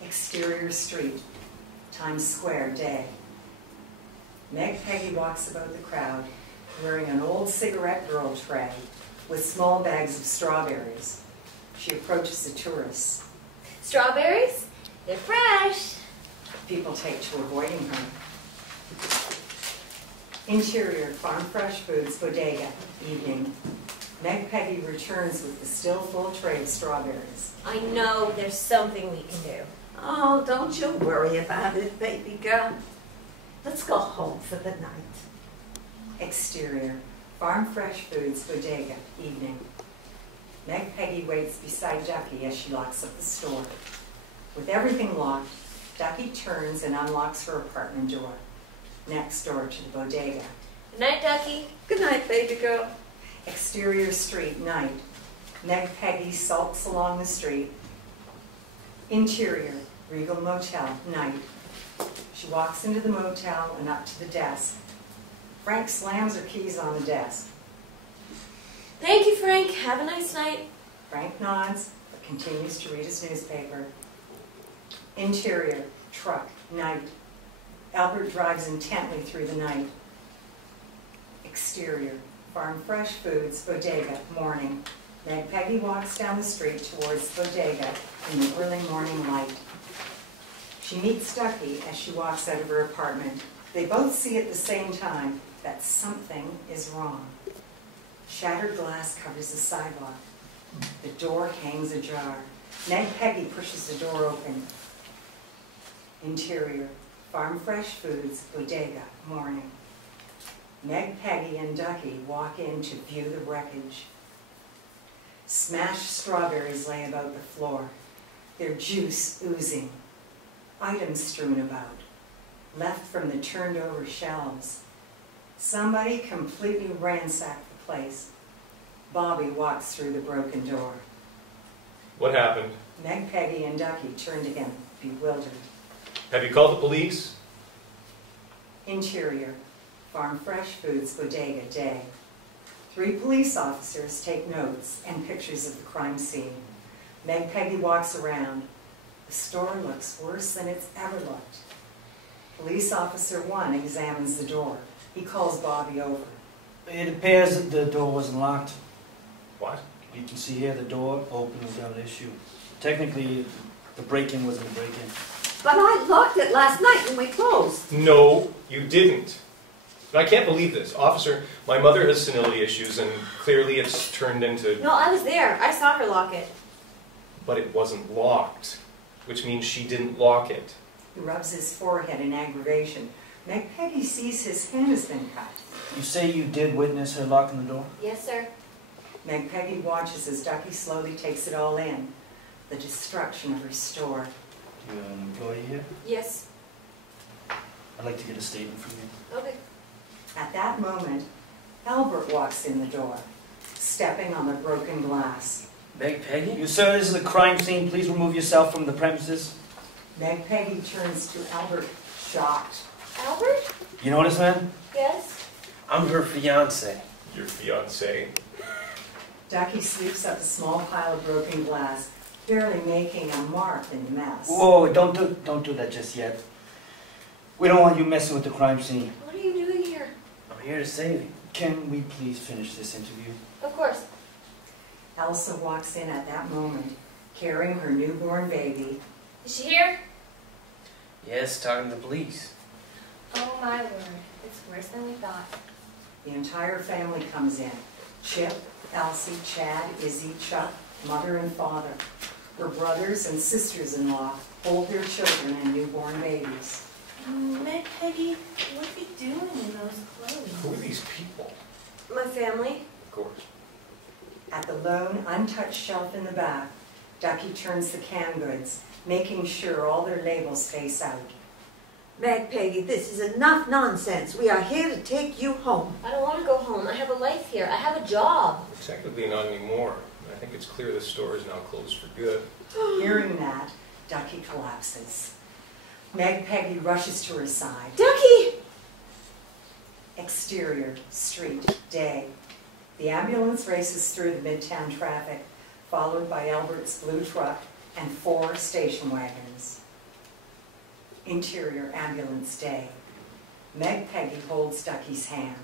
Exterior street, Times Square, day. Meg Peggy walks about the crowd wearing an old cigarette girl tray with small bags of strawberries. She approaches the tourists. Strawberries? They're fresh. People take to avoiding her. Interior, Farm Fresh Foods, Bodega, evening. Meg Peggy returns with the still full tray of strawberries. I know there's something we can do. Oh, don't you worry about it, baby girl. Let's go home for the night. Exterior, Farm Fresh Foods, Bodega, evening. Meg Peggy waits beside Ducky as she locks up the store. With everything locked, Ducky turns and unlocks her apartment door, next door to the bodega. Good night, Ducky. Good night, baby girl. Exterior street, night. Meg Peggy sulks along the street. Interior, Regal Motel, night. She walks into the motel and up to the desk. Frank slams her keys on the desk. Thank you, Frank. Have a nice night. Frank nods, but continues to read his newspaper. Interior, truck, night. Albert drives intently through the night. Exterior, Farm Fresh Foods, Bodega, morning. Meg Peggy walks down the street towards the bodega in the early morning light. She meets Ducky as she walks out of her apartment. They both see at the same time that something is wrong. Shattered glass covers the sidewalk. The door hangs ajar. Meg Peggy pushes the door open. Interior, Farm Fresh Foods, Bodega, morning. Meg Peggy and Ducky walk in to view the wreckage. Smashed strawberries lay about the floor, their juice oozing. Items strewn about, left from the turned over shelves. Somebody completely ransacked the place. Bobby walks through the broken door. What happened? Meg Peggy and Ducky turn to him, bewildered. Have you called the police? Interior, Farm Fresh Foods, Bodega, day. 3 police officers take notes and pictures of the crime scene. Meg Peggy walks around. The store looks worse than it's ever looked. Police officer 1 examines the door. He calls Bobby over. It appears that the door wasn't locked. What? You can see here the door open without issue. Technically, the break-in wasn't a break-in. But I locked it last night when we closed. No, you didn't. I can't believe this. Officer, my mother has senility issues, and clearly it's turned into... No, I was there. I saw her lock it. But it wasn't locked, which means she didn't lock it. He rubs his forehead in aggravation. Meg Peggy sees his hand has been cut. You say you did witness her locking the door? Yes, sir. Meg Peggy watches as Ducky slowly takes it all in. The destruction of her store. You're an employee here? Yes. I'd like to get a statement from you. Okay. At that moment, Albert walks in the door, stepping on the broken glass. Meg Peggy? You, sir, this is a crime scene. Please remove yourself from the premises. Meg Peggy turns to Albert, shocked. Albert? You know this man? Yes. I'm her fiance. Your fiancé. Ducky sweeps up a small pile of broken glass, barely making a mark in the mess. Whoa, don't do that just yet. We don't want you messing with the crime scene. What are you doing here? I'm here to save you. Can we please finish this interview? Of course. Elsa walks in at that moment, carrying her newborn baby. Is she here? Yes, talking to the police. Oh my word. It's worse than we thought. The entire family comes in. Chip, Elsie, Chad, Izzy, Chuck, mother and father. Her brothers and sisters-in-law hold their children and newborn babies. Meg Peggy, what are you doing in those clothes? Who are these people? My family. Of course. At the lone, untouched shelf in the back, Ducky turns the canned goods, making sure all their labels face out. Meg Peggy, this is enough nonsense. We are here to take you home. I don't want to go home. I have a life here. I have a job. Technically not anymore. I think it's clear the store is now closed for good. Hearing that, Ducky collapses. Meg Peggy rushes to her side. Ducky! Exterior, street, day. The ambulance races through the midtown traffic, followed by Albert's blue truck and 4 station wagons. Interior, ambulance, day. Meg Peggy holds Ducky's hand.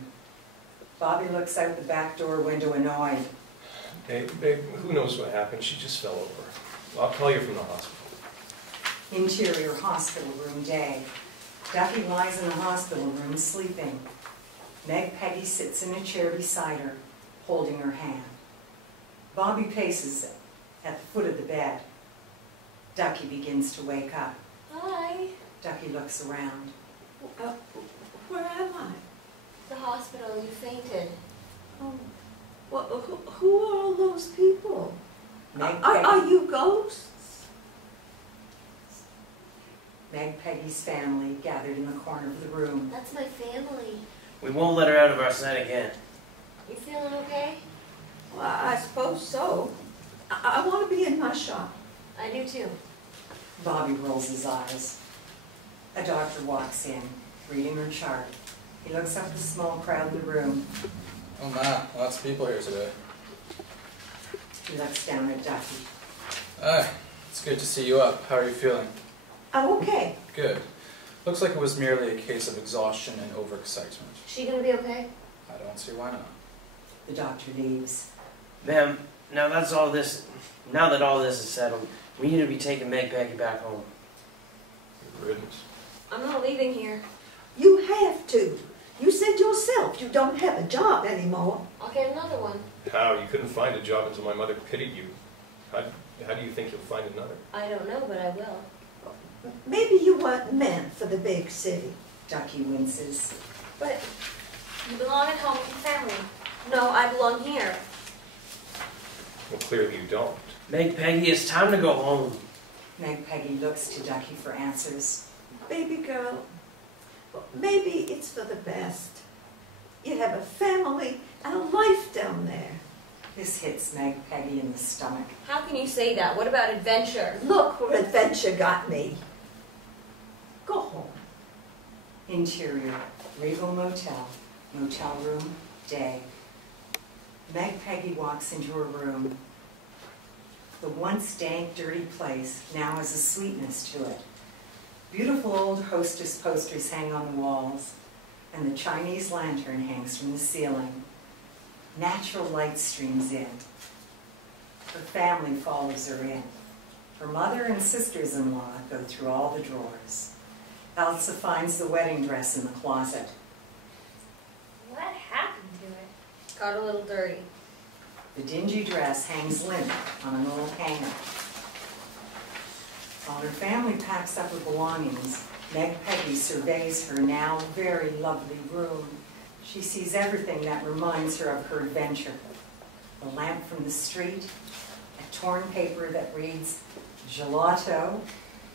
Bobby looks out the back door window annoyed. Babe, who knows what happened? She just fell over. I'll call you from the hospital. Interior, hospital room, day. Ducky lies in the hospital room sleeping. Meg Peggy sits in a chair beside her, holding her hand. Bobby paces at the foot of the bed. Ducky begins to wake up. Hi. Ducky looks around. Where am I? The hospital. You fainted. Oh, well, who are all those people? Meg Are you ghosts? Meg Peggy's family gathered in the corner of the room. That's my family. We won't let her out of our sight again. You feeling okay? Well, I suppose so. I want to be in my shop. I do too. Bobby rolls his eyes. A doctor walks in, reading her chart. He looks up at the small crowd in the room. Oh man, lots of people here today. He looks down at Ducky. Hi, it's good to see you up. How are you feeling? I'm okay. Good. Looks like it was merely a case of exhaustion and overexcitement. She gonna be okay? I don't see why not. The doctor leaves. Ma'am, now that all this is settled, we need to be taking Meg Peggy back home. Good riddance. I'm not leaving here. You have to. You said yourself you don't have a job anymore. I'll get another one. How? You couldn't find a job until my mother pitied you. How do you think you'll find another? I don't know, but I will. Maybe you weren't meant for the big city. Ducky winces. But You belong at home with your family. no, I belong here. Well, clearly you don't. Meg Peggy, it's time to go home. Meg Peggy looks to Ducky for answers. Baby girl, maybe it's for the best. You have a family and a life down there. This hits Meg Peggy in the stomach. How can you say that? What about adventure? Look where adventure got me. Go home. Interior, Regal Motel. Motel room, day. Meg Peggy walks into her room. The once dank, dirty place now has a sweetness to it. Beautiful old hostess posters hang on the walls, and the Chinese lantern hangs from the ceiling. Natural light streams in. Her family follows her in. Her mother and sisters-in-law go through all the drawers. Elsa finds the wedding dress in the closet. What happened to it? Got a little dirty. The dingy dress hangs limp on an old hanger. While her family packs up her belongings, Meg Peggy surveys her now very lovely room. She sees everything that reminds her of her adventure. The lamp from the street, a torn paper that reads gelato,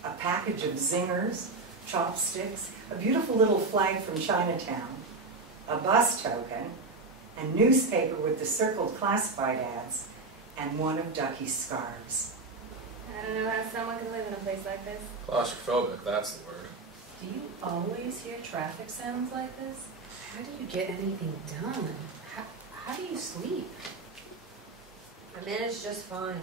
a package of zingers, chopsticks, a beautiful little flag from Chinatown, a bus token, a newspaper with the circled classified ads, and one of Ducky's scarves. I don't know how someone can live in a place like this. Claustrophobic, that's the word. Do you always hear traffic sounds like this? How do you get anything done? How do you sleep? I managed just fine.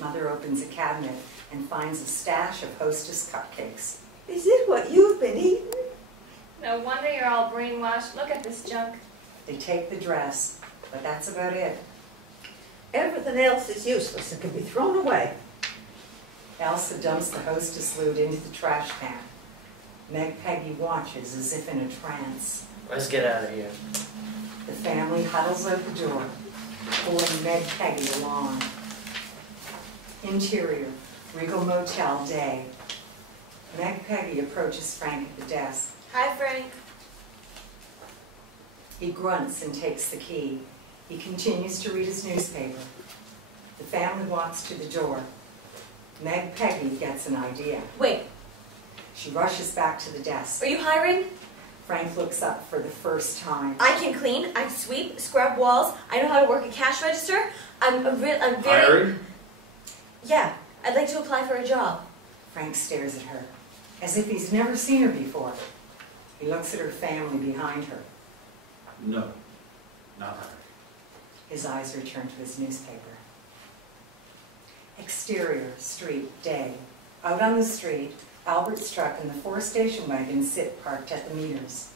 Mother opens a cabinet and finds a stash of Hostess cupcakes. Is it what you've been eating? No wonder you're all brainwashed. Look at this junk. They take the dress, but that's about it. Everything else is useless and can be thrown away. Elsa dumps the Hostess loot into the trash can. Meg Peggy watches as if in a trance. Let's get out of here. The family huddles out the door, pulling Meg Peggy along. Interior, Regal Motel, day. Meg Peggy approaches Frank at the desk. Hi, Frank. He grunts and takes the key. He continues to read his newspaper. The family walks to the door. Meg Peggy gets an idea. Wait, She rushes back to the desk. are you hiring? Frank looks up for the first time. I can clean, I sweep, scrub walls, I know how to work a cash register. I'm very... Hiring? Yeah, I'd like to apply for a job. Frank stares at her, as if he's never seen her before. He looks at her family behind her. No, not hiring. His eyes return to his newspaper. Exterior, street, day. Out on the street, Albert's truck and the 4 station wagons sit parked at the meters.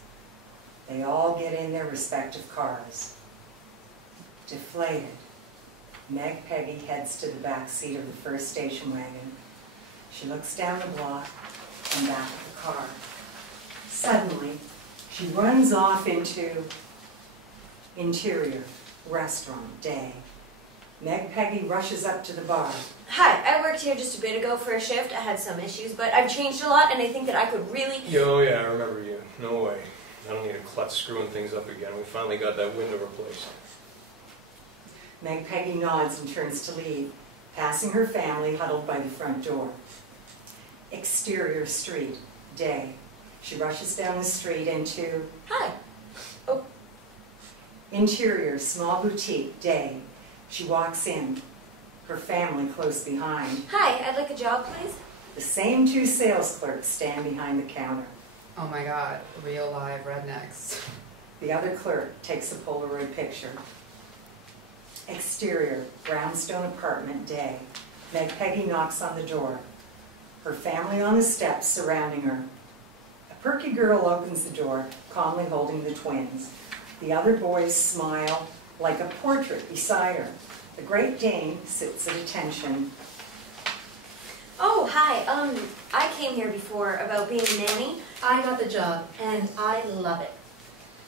They all get in their respective cars. Deflated, Meg Peggy heads to the back seat of the first station wagon. She looks down the block and back at the car. Suddenly, she runs off into interior, restaurant, day. Meg Peggy rushes up to the bar. Hi, I worked here just a bit ago for a shift. I had some issues, but I've changed a lot, and I think that I could really... Yo, yeah, I remember you. No way. I don't need a klutz screwing things up again. We finally got that window replaced. Meg Peggy nods and turns to leave, passing her family huddled by the front door. Exterior, street, day. She rushes down the street into... Hi. Oh. Interior, small boutique, day. She walks in, her family close behind. Hi, I'd like a job, please. The same 2 sales clerks stand behind the counter. Oh my god, real live rednecks. The other clerk takes a Polaroid picture. Exterior, brownstone apartment, day. Meg Peggy knocks on the door. Her family on the steps surrounding her. A perky girl opens the door, calmly holding the twins. The other boys smile like a portrait beside her. The Great Dane sits at attention. Oh, hi. I came here before about being a nanny. I got the job, and I love it.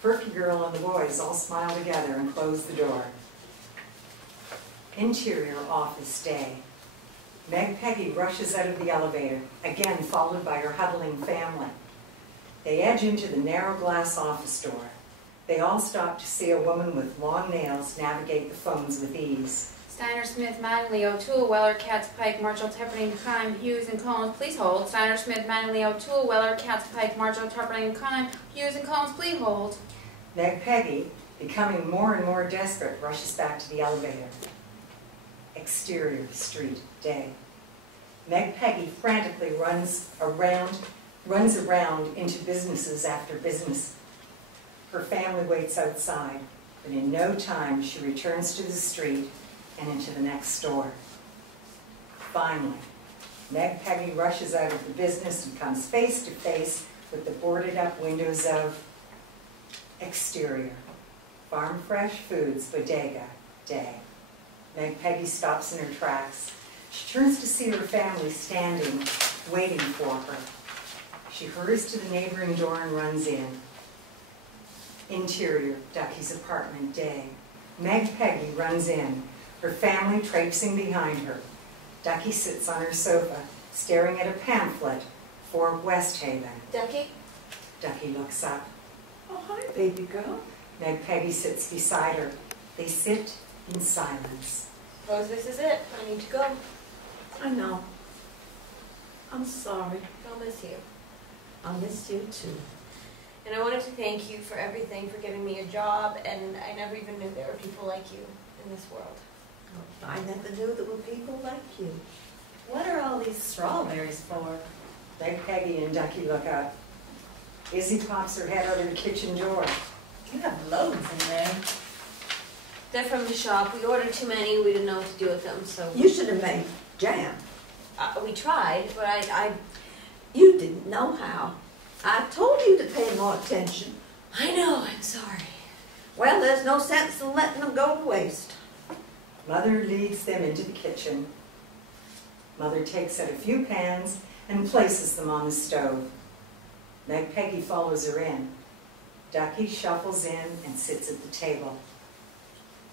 Perky girl and the boys all smile together and close the door. Interior, office, day. Meg Peggy rushes out of the elevator, again followed by her huddling family. They edge into the narrow glass office door. They all stop to see a woman with long nails navigate the phones with ease. Steiner, Smith, Mattingly, O'Toole, Weller, Katz, Pike, Marshall, Tepperton, Kime, Hughes, and Collins, please hold. Steiner, Smith, Mattingly, O'Toole, Weller, Katz, Pike, Marshall, Tepperton, Kime, Hughes, and Collins, please hold. Meg Peggy, becoming more and more desperate, rushes back to the elevator. Exterior, street, day. Meg Peggy frantically runs around into businesses after business. Her family waits outside. but in no time she returns to the street and into the next store. Finally, Meg Peggy rushes out of the business and comes face to face with the boarded up windows of exterior. Farm Fresh Foods Bodega Day. Meg Peggy stops in her tracks. She turns to see her family standing, waiting for her. She hurries to the neighboring door and runs in. Interior, Ducky's apartment, Day. Meg Peggy runs in, her family traipsing behind her. Ducky sits on her sofa, staring at a pamphlet for West Haven. Ducky? Ducky looks up. Oh, hi, baby girl. Meg Peggy sits beside her. They sit in silence. Suppose this is it. I need to go. I know. I'm sorry. I'll miss you. I'll miss you too. And I wanted to thank you for everything, for giving me a job, and I never even knew there were people like you in this world. I never knew there were people like you. What are all these strawberries for? Meg Peggy and Ducky look up. Izzy pops her head out of the kitchen door. You have loads in there. They're from the shop. We ordered too many. We didn't know what to do with them, so... You should have made jam. we tried, but You didn't know how. I told you to pay more attention. I know, I'm sorry. Well, there's no sense in letting them go to waste. Mother leads them into the kitchen. Mother takes out a few pans and places them on the stove. Meg Peggy follows her in. Ducky shuffles in and sits at the table.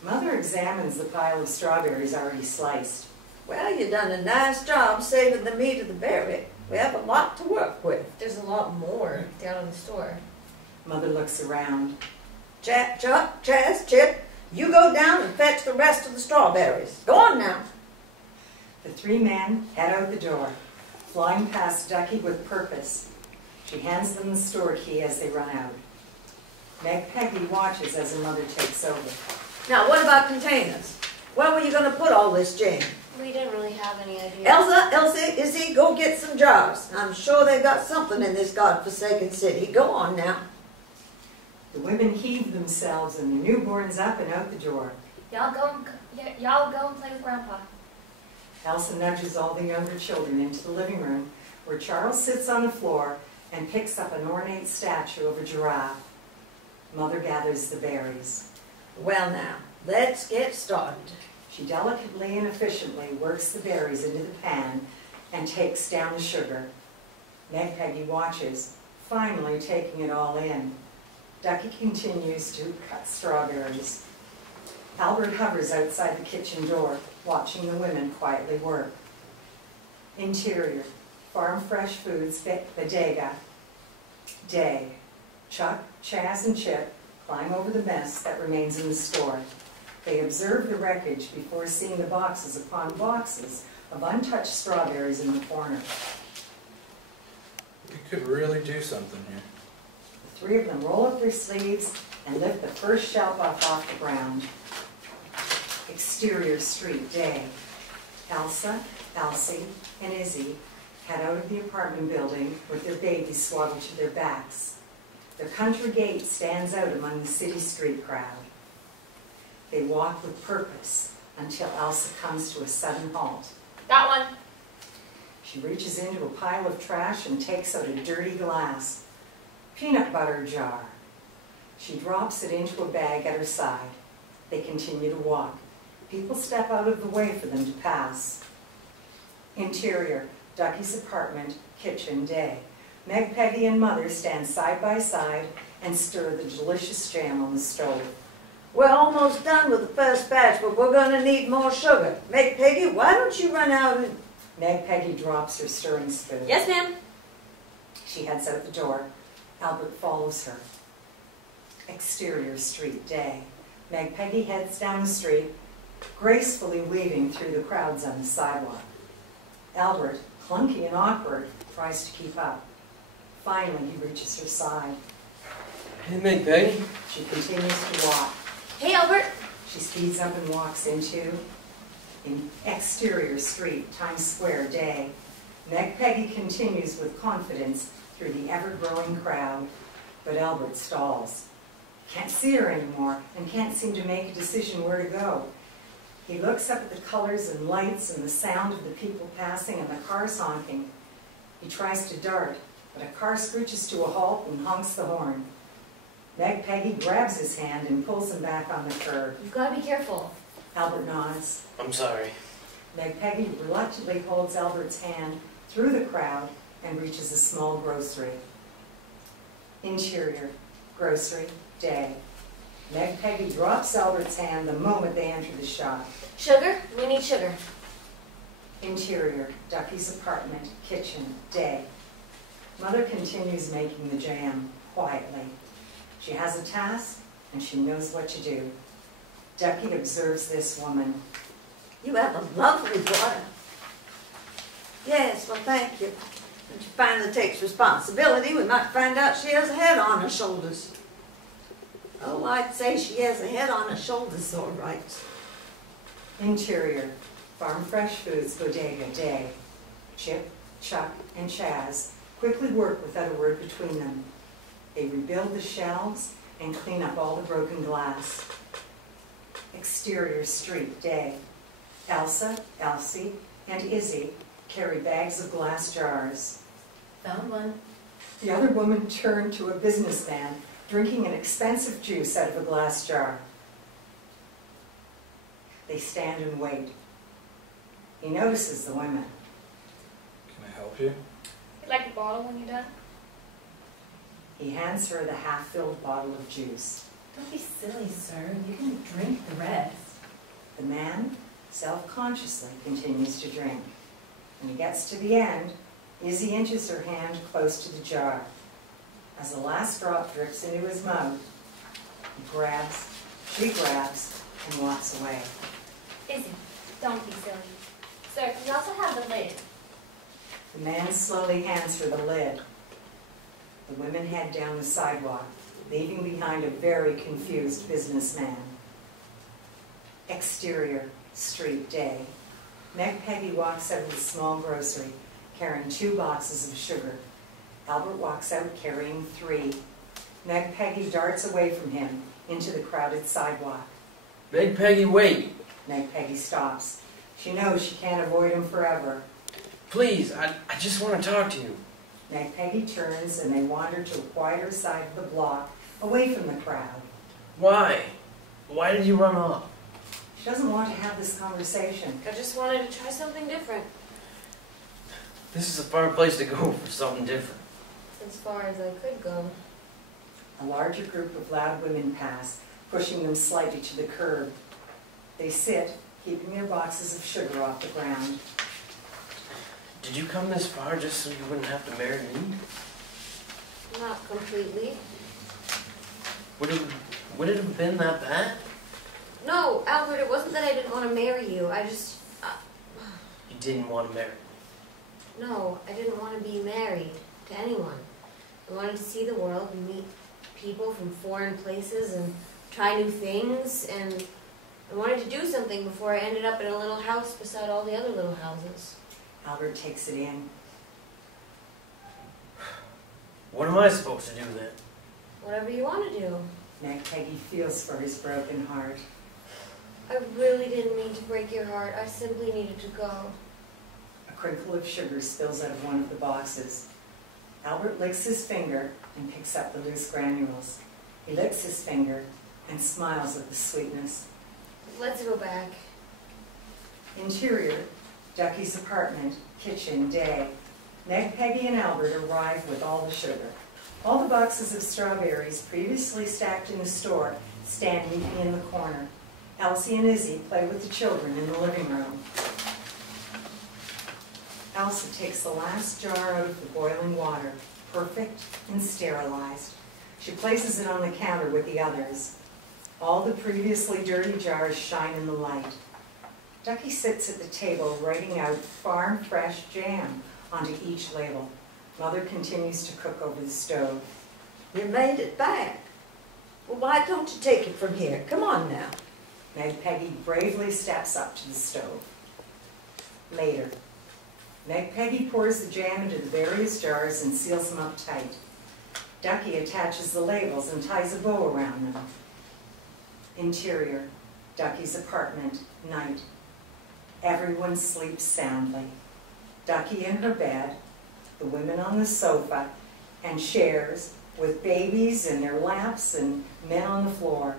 Mother examines the pile of strawberries already sliced. Well, you done a nice job saving the meat of the berry. We have a lot to work with. There's a lot more down in the store. Mother looks around. Chuck, Chaz, Chip, you go down and fetch the rest of the strawberries. Go on now. The three men head out the door, flying past Ducky with purpose. She hands them the store key as they run out. Meg Peggy watches as her mother takes over. Now, what about containers? Where were you going to put all this jam? We didn't really have any idea. Elsie, Izzy, go get some jars. I'm sure they've got something in this godforsaken city. Go on now. The women heave themselves and the newborns up and out the door. Y'all go and play with Grandpa. Elsa nudges all the younger children into the living room, where Charles sits on the floor and picks up an ornate statue of a giraffe. Mother gathers the berries. Well now, let's get started. She delicately and efficiently works the berries into the pan and takes down the sugar. Meg Peggy watches, finally taking it all in. Ducky continues to cut strawberries. Albert hovers outside the kitchen door, watching the women quietly work. Interior, Farm Fresh Foods Bodega Day. Chuck, Chaz, and Chip climb over the mess that remains in the store. They observe the wreckage before seeing the boxes upon boxes of untouched strawberries in the corner. You could really do something here. The three of them roll up their sleeves and lift the first shelf off the ground. Exterior street, Day. Elsa, Elsie, and Izzy head out of the apartment building with their babies swaddled to their backs. Their country gate stands out among the city street crowd. They walk with purpose until Elsa comes to a sudden halt. That one. She reaches into a pile of trash and takes out a dirty glass. Peanut butter jar. She drops it into a bag at her side. They continue to walk. People step out of the way for them to pass. Interior, Ducky's apartment, kitchen, Day. Meg Peggy and Mother stand side by side and stir the delicious jam on the stove. We're almost done with the first batch, but we're going to need more sugar. Meg Peggy, why don't you run out and... Meg Peggy drops her stirring spoon. Yes, ma'am. She heads out the door. Albert follows her. Exterior street, Day. Meg Peggy heads down the street, gracefully weaving through the crowds on the sidewalk. Albert, clunky and awkward, tries to keep up. Finally, he reaches her side. Hey, Meg Peggy. She continues to walk. Hey, Albert. She speeds up and walks into exterior street, Times Square, Day. Meg Peggy continues with confidence through the ever-growing crowd, but Albert stalls. Can't see her anymore and can't seem to make a decision where to go. He looks up at the colors and lights and the sound of the people passing and the cars honking. He tries to dart, but a car screeches to a halt and honks the horn. Meg Peggy grabs his hand and pulls him back on the curb. You've got to be careful. Albert nods. I'm sorry. Meg Peggy reluctantly holds Albert's hand through the crowd and reaches a small grocery. Interior, grocery, day. Meg Peggy drops Albert's hand the moment they enter the shop. Sugar? We need sugar. Interior, Ducky's apartment, kitchen, day. Mother continues making the jam, quietly. She has a task, and she knows what to do. Ducky observes this woman. You have a lovely daughter. Yes, well, thank you. When she finally takes responsibility, we might find out she has a head on her shoulders. Oh, I'd say she has a head on her shoulders, all right. Interior, Farm Fresh Foods Bodega, day. Chip, Chuck, and Chaz quickly work without a word between them. They rebuild the shelves and clean up all the broken glass. Exterior, street, day. Elsa, Elsie, and Izzy carry bags of glass jars. Found one. The other woman turned to a businessman drinking an expensive juice out of a glass jar. They stand and wait. He notices the women. Can I help you? You'd like a bottle when you're done? He hands her the half-filled bottle of juice. Don't be silly, sir. You can drink the rest. The man, self-consciously, continues to drink. When he gets to the end, Izzy inches her hand close to the jar. As the last drop drips into his mouth, she grabs, and walks away. Izzy, don't be silly. Sir, we also have the lid. The man slowly hands her the lid. The women head down the sidewalk, leaving behind a very confused businessman. Exterior, street, day. Meg Peggy walks out of the small grocery, carrying 2 boxes of sugar. Albert walks out carrying 3. Meg Peggy darts away from him into the crowded sidewalk. Meg Peggy, wait. Meg Peggy stops. She knows she can't avoid him forever. Please, I just want to talk to you. Meg Peggy turns and they wander to a quieter side of the block, away from the crowd. Why? Why did you run off? She doesn't want to have this conversation. I just wanted to try something different. This is a far place to go for something different. As far as I could go. A larger group of loud women pass, pushing them slightly to the curb. They sit, keeping their boxes of sugar off the ground. Did you come this far just so you wouldn't have to marry me? Not completely. Would it have been that bad? No, Albert, it wasn't that I didn't want to marry you. I just... You didn't want to marry me. No, I didn't want to be married to anyone. I wanted to see the world and meet people from foreign places and try new things, and I wanted to do something before I ended up in a little house beside all the other little houses. Albert takes it in. What am I supposed to do then? Whatever you want to do. Meg Peggy feels for his broken heart. I really didn't mean to break your heart. I simply needed to go. A crinkle of sugar spills out of one of the boxes. Albert licks his finger and picks up the loose granules. He licks his finger and smiles at the sweetness. Let's go back. Interior, Ducky's apartment, kitchen, day. Meg, Peggy, and Albert arrive with all the sugar. All the boxes of strawberries previously stacked in the store stand neatly in the corner. Elsie and Izzy play with the children in the living room. Elsa takes the last jar out of the boiling water, perfect and sterilized. She places it on the counter with the others. All the previously dirty jars shine in the light. Ducky sits at the table writing out farm fresh jam onto each label. Mother continues to cook over the stove. You made it back. Well, why don't you take it from here? Come on now. Meg Peggy bravely steps up to the stove. Later, Meg Peggy pours the jam into the various jars and seals them up tight. Ducky attaches the labels and ties a bow around them. Interior, Ducky's apartment, night. Everyone sleeps soundly. Ducky in her bed, the women on the sofa, and chairs with babies in their laps and men on the floor.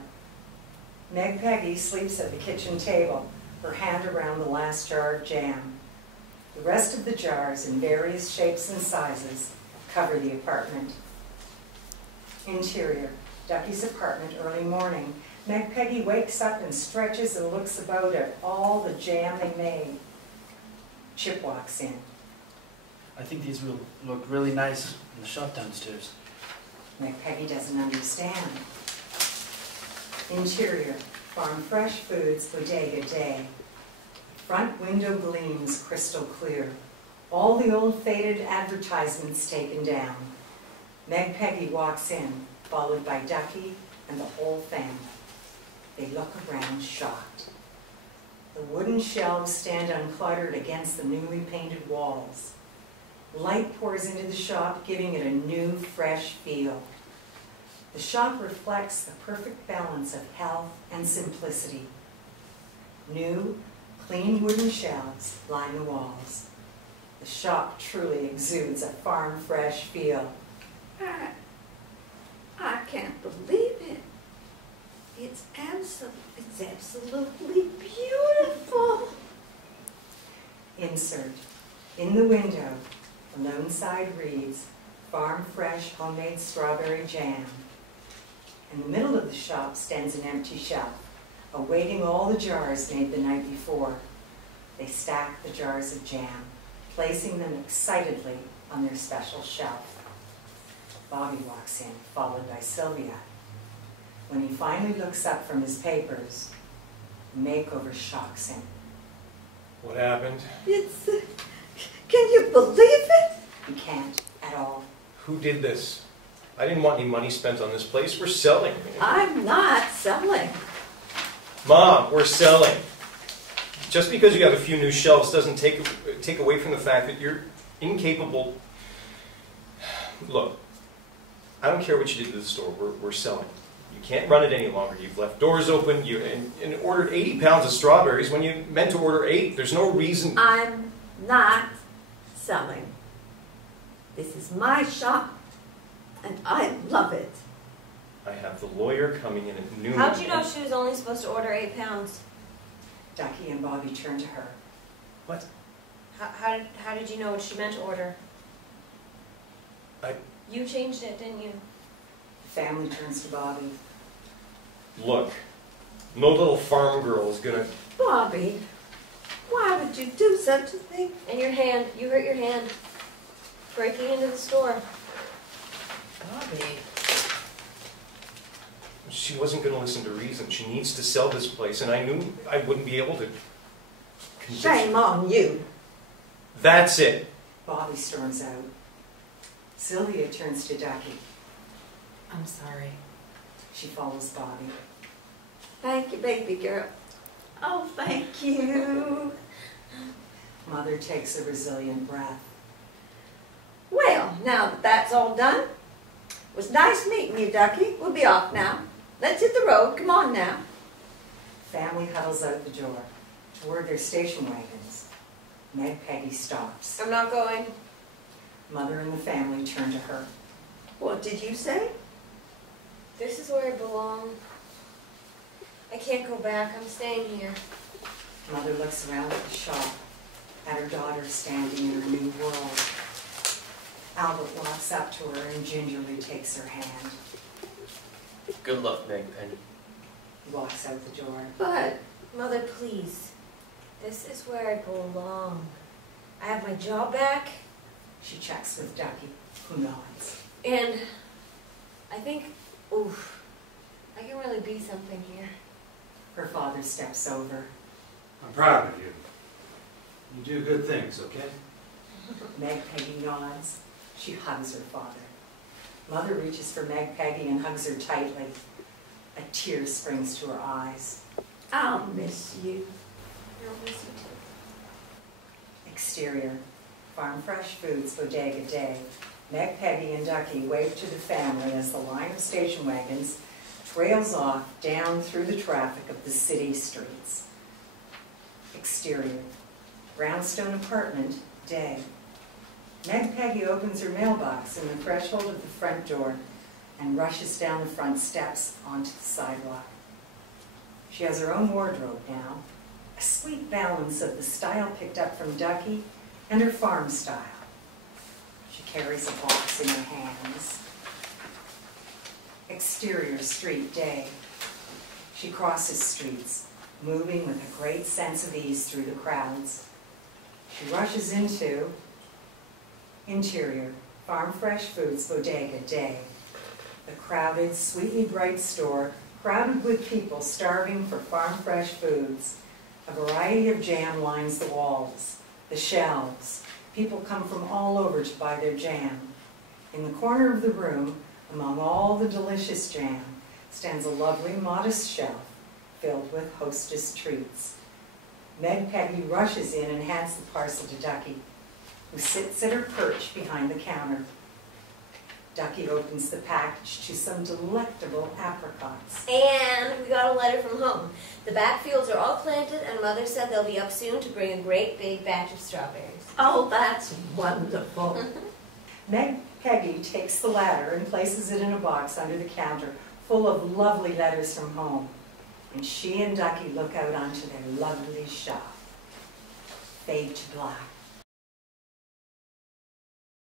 Meg Peggy sleeps at the kitchen table, her hand around the last jar of jam. The rest of the jars, in various shapes and sizes, cover the apartment. Interior, Ducky's apartment, early morning. Meg Peggy wakes up and stretches and looks about at all the jam they made. Chip walks in. I think these will look really nice in the shop downstairs. Meg Peggy doesn't understand. Interior, Farm Fresh Foods, Bodega Day. Front window gleams crystal clear. All the old faded advertisements taken down. Meg Peggy walks in, followed by Ducky and the whole family. They look around shocked. The wooden shelves stand uncluttered against the newly painted walls. Light pours into the shop, giving it a new, fresh feel. The shop reflects the perfect balance of health and simplicity. New, clean wooden shelves line the walls. The shop truly exudes a farm fresh feel. I can't believe it. It's absolutely beautiful. Insert. In the window, the lone side reads, Farm Fresh Homemade Strawberry Jam. In the middle of the shop stands an empty shelf, awaiting all the jars made the night before. They stack the jars of jam, placing them excitedly on their special shelf. Bobby walks in, followed by Sylvia. When he finally looks up from his papers, the makeover shocks him. What happened? Can you believe it? He can't at all. Who did this? I didn't want any money spent on this place. We're selling. I'm not selling. Mom, we're selling. Just because you have a few new shelves doesn't take away from the fact that you're incapable. Look, I don't care what you did to the store. We're selling. You can't run it any longer. You've left doors open. And ordered 80 pounds of strawberries when you meant to order 8. There's no reason. I'm not selling. This is my shop, and I love it. I have the lawyer coming in at noon. How'd you know she was only supposed to order 8 pounds? Ducky and Bobby turn to her. What? How did you know what she meant to order? You changed it, didn't you? The family turns to Bobby. Look, no little farm girl is gonna... Bobby, why would you do such a thing? And your hand, you hurt your hand. Breaking into the store. Bobby. She wasn't going to listen to reason. She needs to sell this place, and I knew I wouldn't be able to. Shame on you. That's it. Bobby storms out. Sylvia turns to Ducky. I'm sorry. She follows Bobby. Thank you, baby girl. Oh, thank you. Mother takes a resilient breath. Well, now that that's all done, it was nice meeting you, Ducky. We'll be off now. Let's hit the road. Come on now. Family huddles out the door toward their station wagons. Meg Peggy stops. I'm not going. Mother and the family turn to her. What did you say? This is where I belong. I can't go back. I'm staying here. Mother looks around at the shop, at her daughter standing in her new world. Albert walks up to her and gingerly takes her hand. Good luck, Meg Penny. He walks out the door. But, Mother, please. This is where I belong. I have my job back. She checks with Ducky, who nods. And I think, oof, I can really be something here. Her father steps over. I'm proud of you. You do good things, okay? Meg Peggy nods. She hugs her father. Mother reaches for Meg Peggy and hugs her tightly. A tear springs to her eyes. I'll miss you. I'll miss you too. Exterior, Farm Fresh Foods, Bodega Day. Meg, Peggy, and Ducky wave to the family as the line of station wagons trails off down through the traffic of the city streets. Exterior, brownstone apartment, day. Meg Peggy opens her mailbox in the threshold of the front door and rushes down the front steps onto the sidewalk. She has her own wardrobe now, a sweet balance of the style picked up from Ducky and her farm style. She carries a box in her hands. Exterior, street, day. She crosses streets, moving with a great sense of ease through the crowds. She rushes into interior, farm fresh foods bodega, day. The crowded, sweetly bright store, crowded with people starving for farm fresh foods. A variety of jam lines the walls, the shelves. People come from all over to buy their jam. In the corner of the room, among all the delicious jam, stands a lovely, modest shelf filled with hostess treats. Meg Peggy rushes in and hands the parcel to Ducky, who sits at her perch behind the counter. Ducky opens the package to some delectable apricots. And we got a letter from home. The back fields are all planted, and Mother said they'll be up soon to bring a great big batch of strawberries. Oh, that's wonderful. Meg Peggy takes the ladder and places it in a box under the counter, full of lovely letters from home. And she and Ducky look out onto their lovely shop. Fade to black.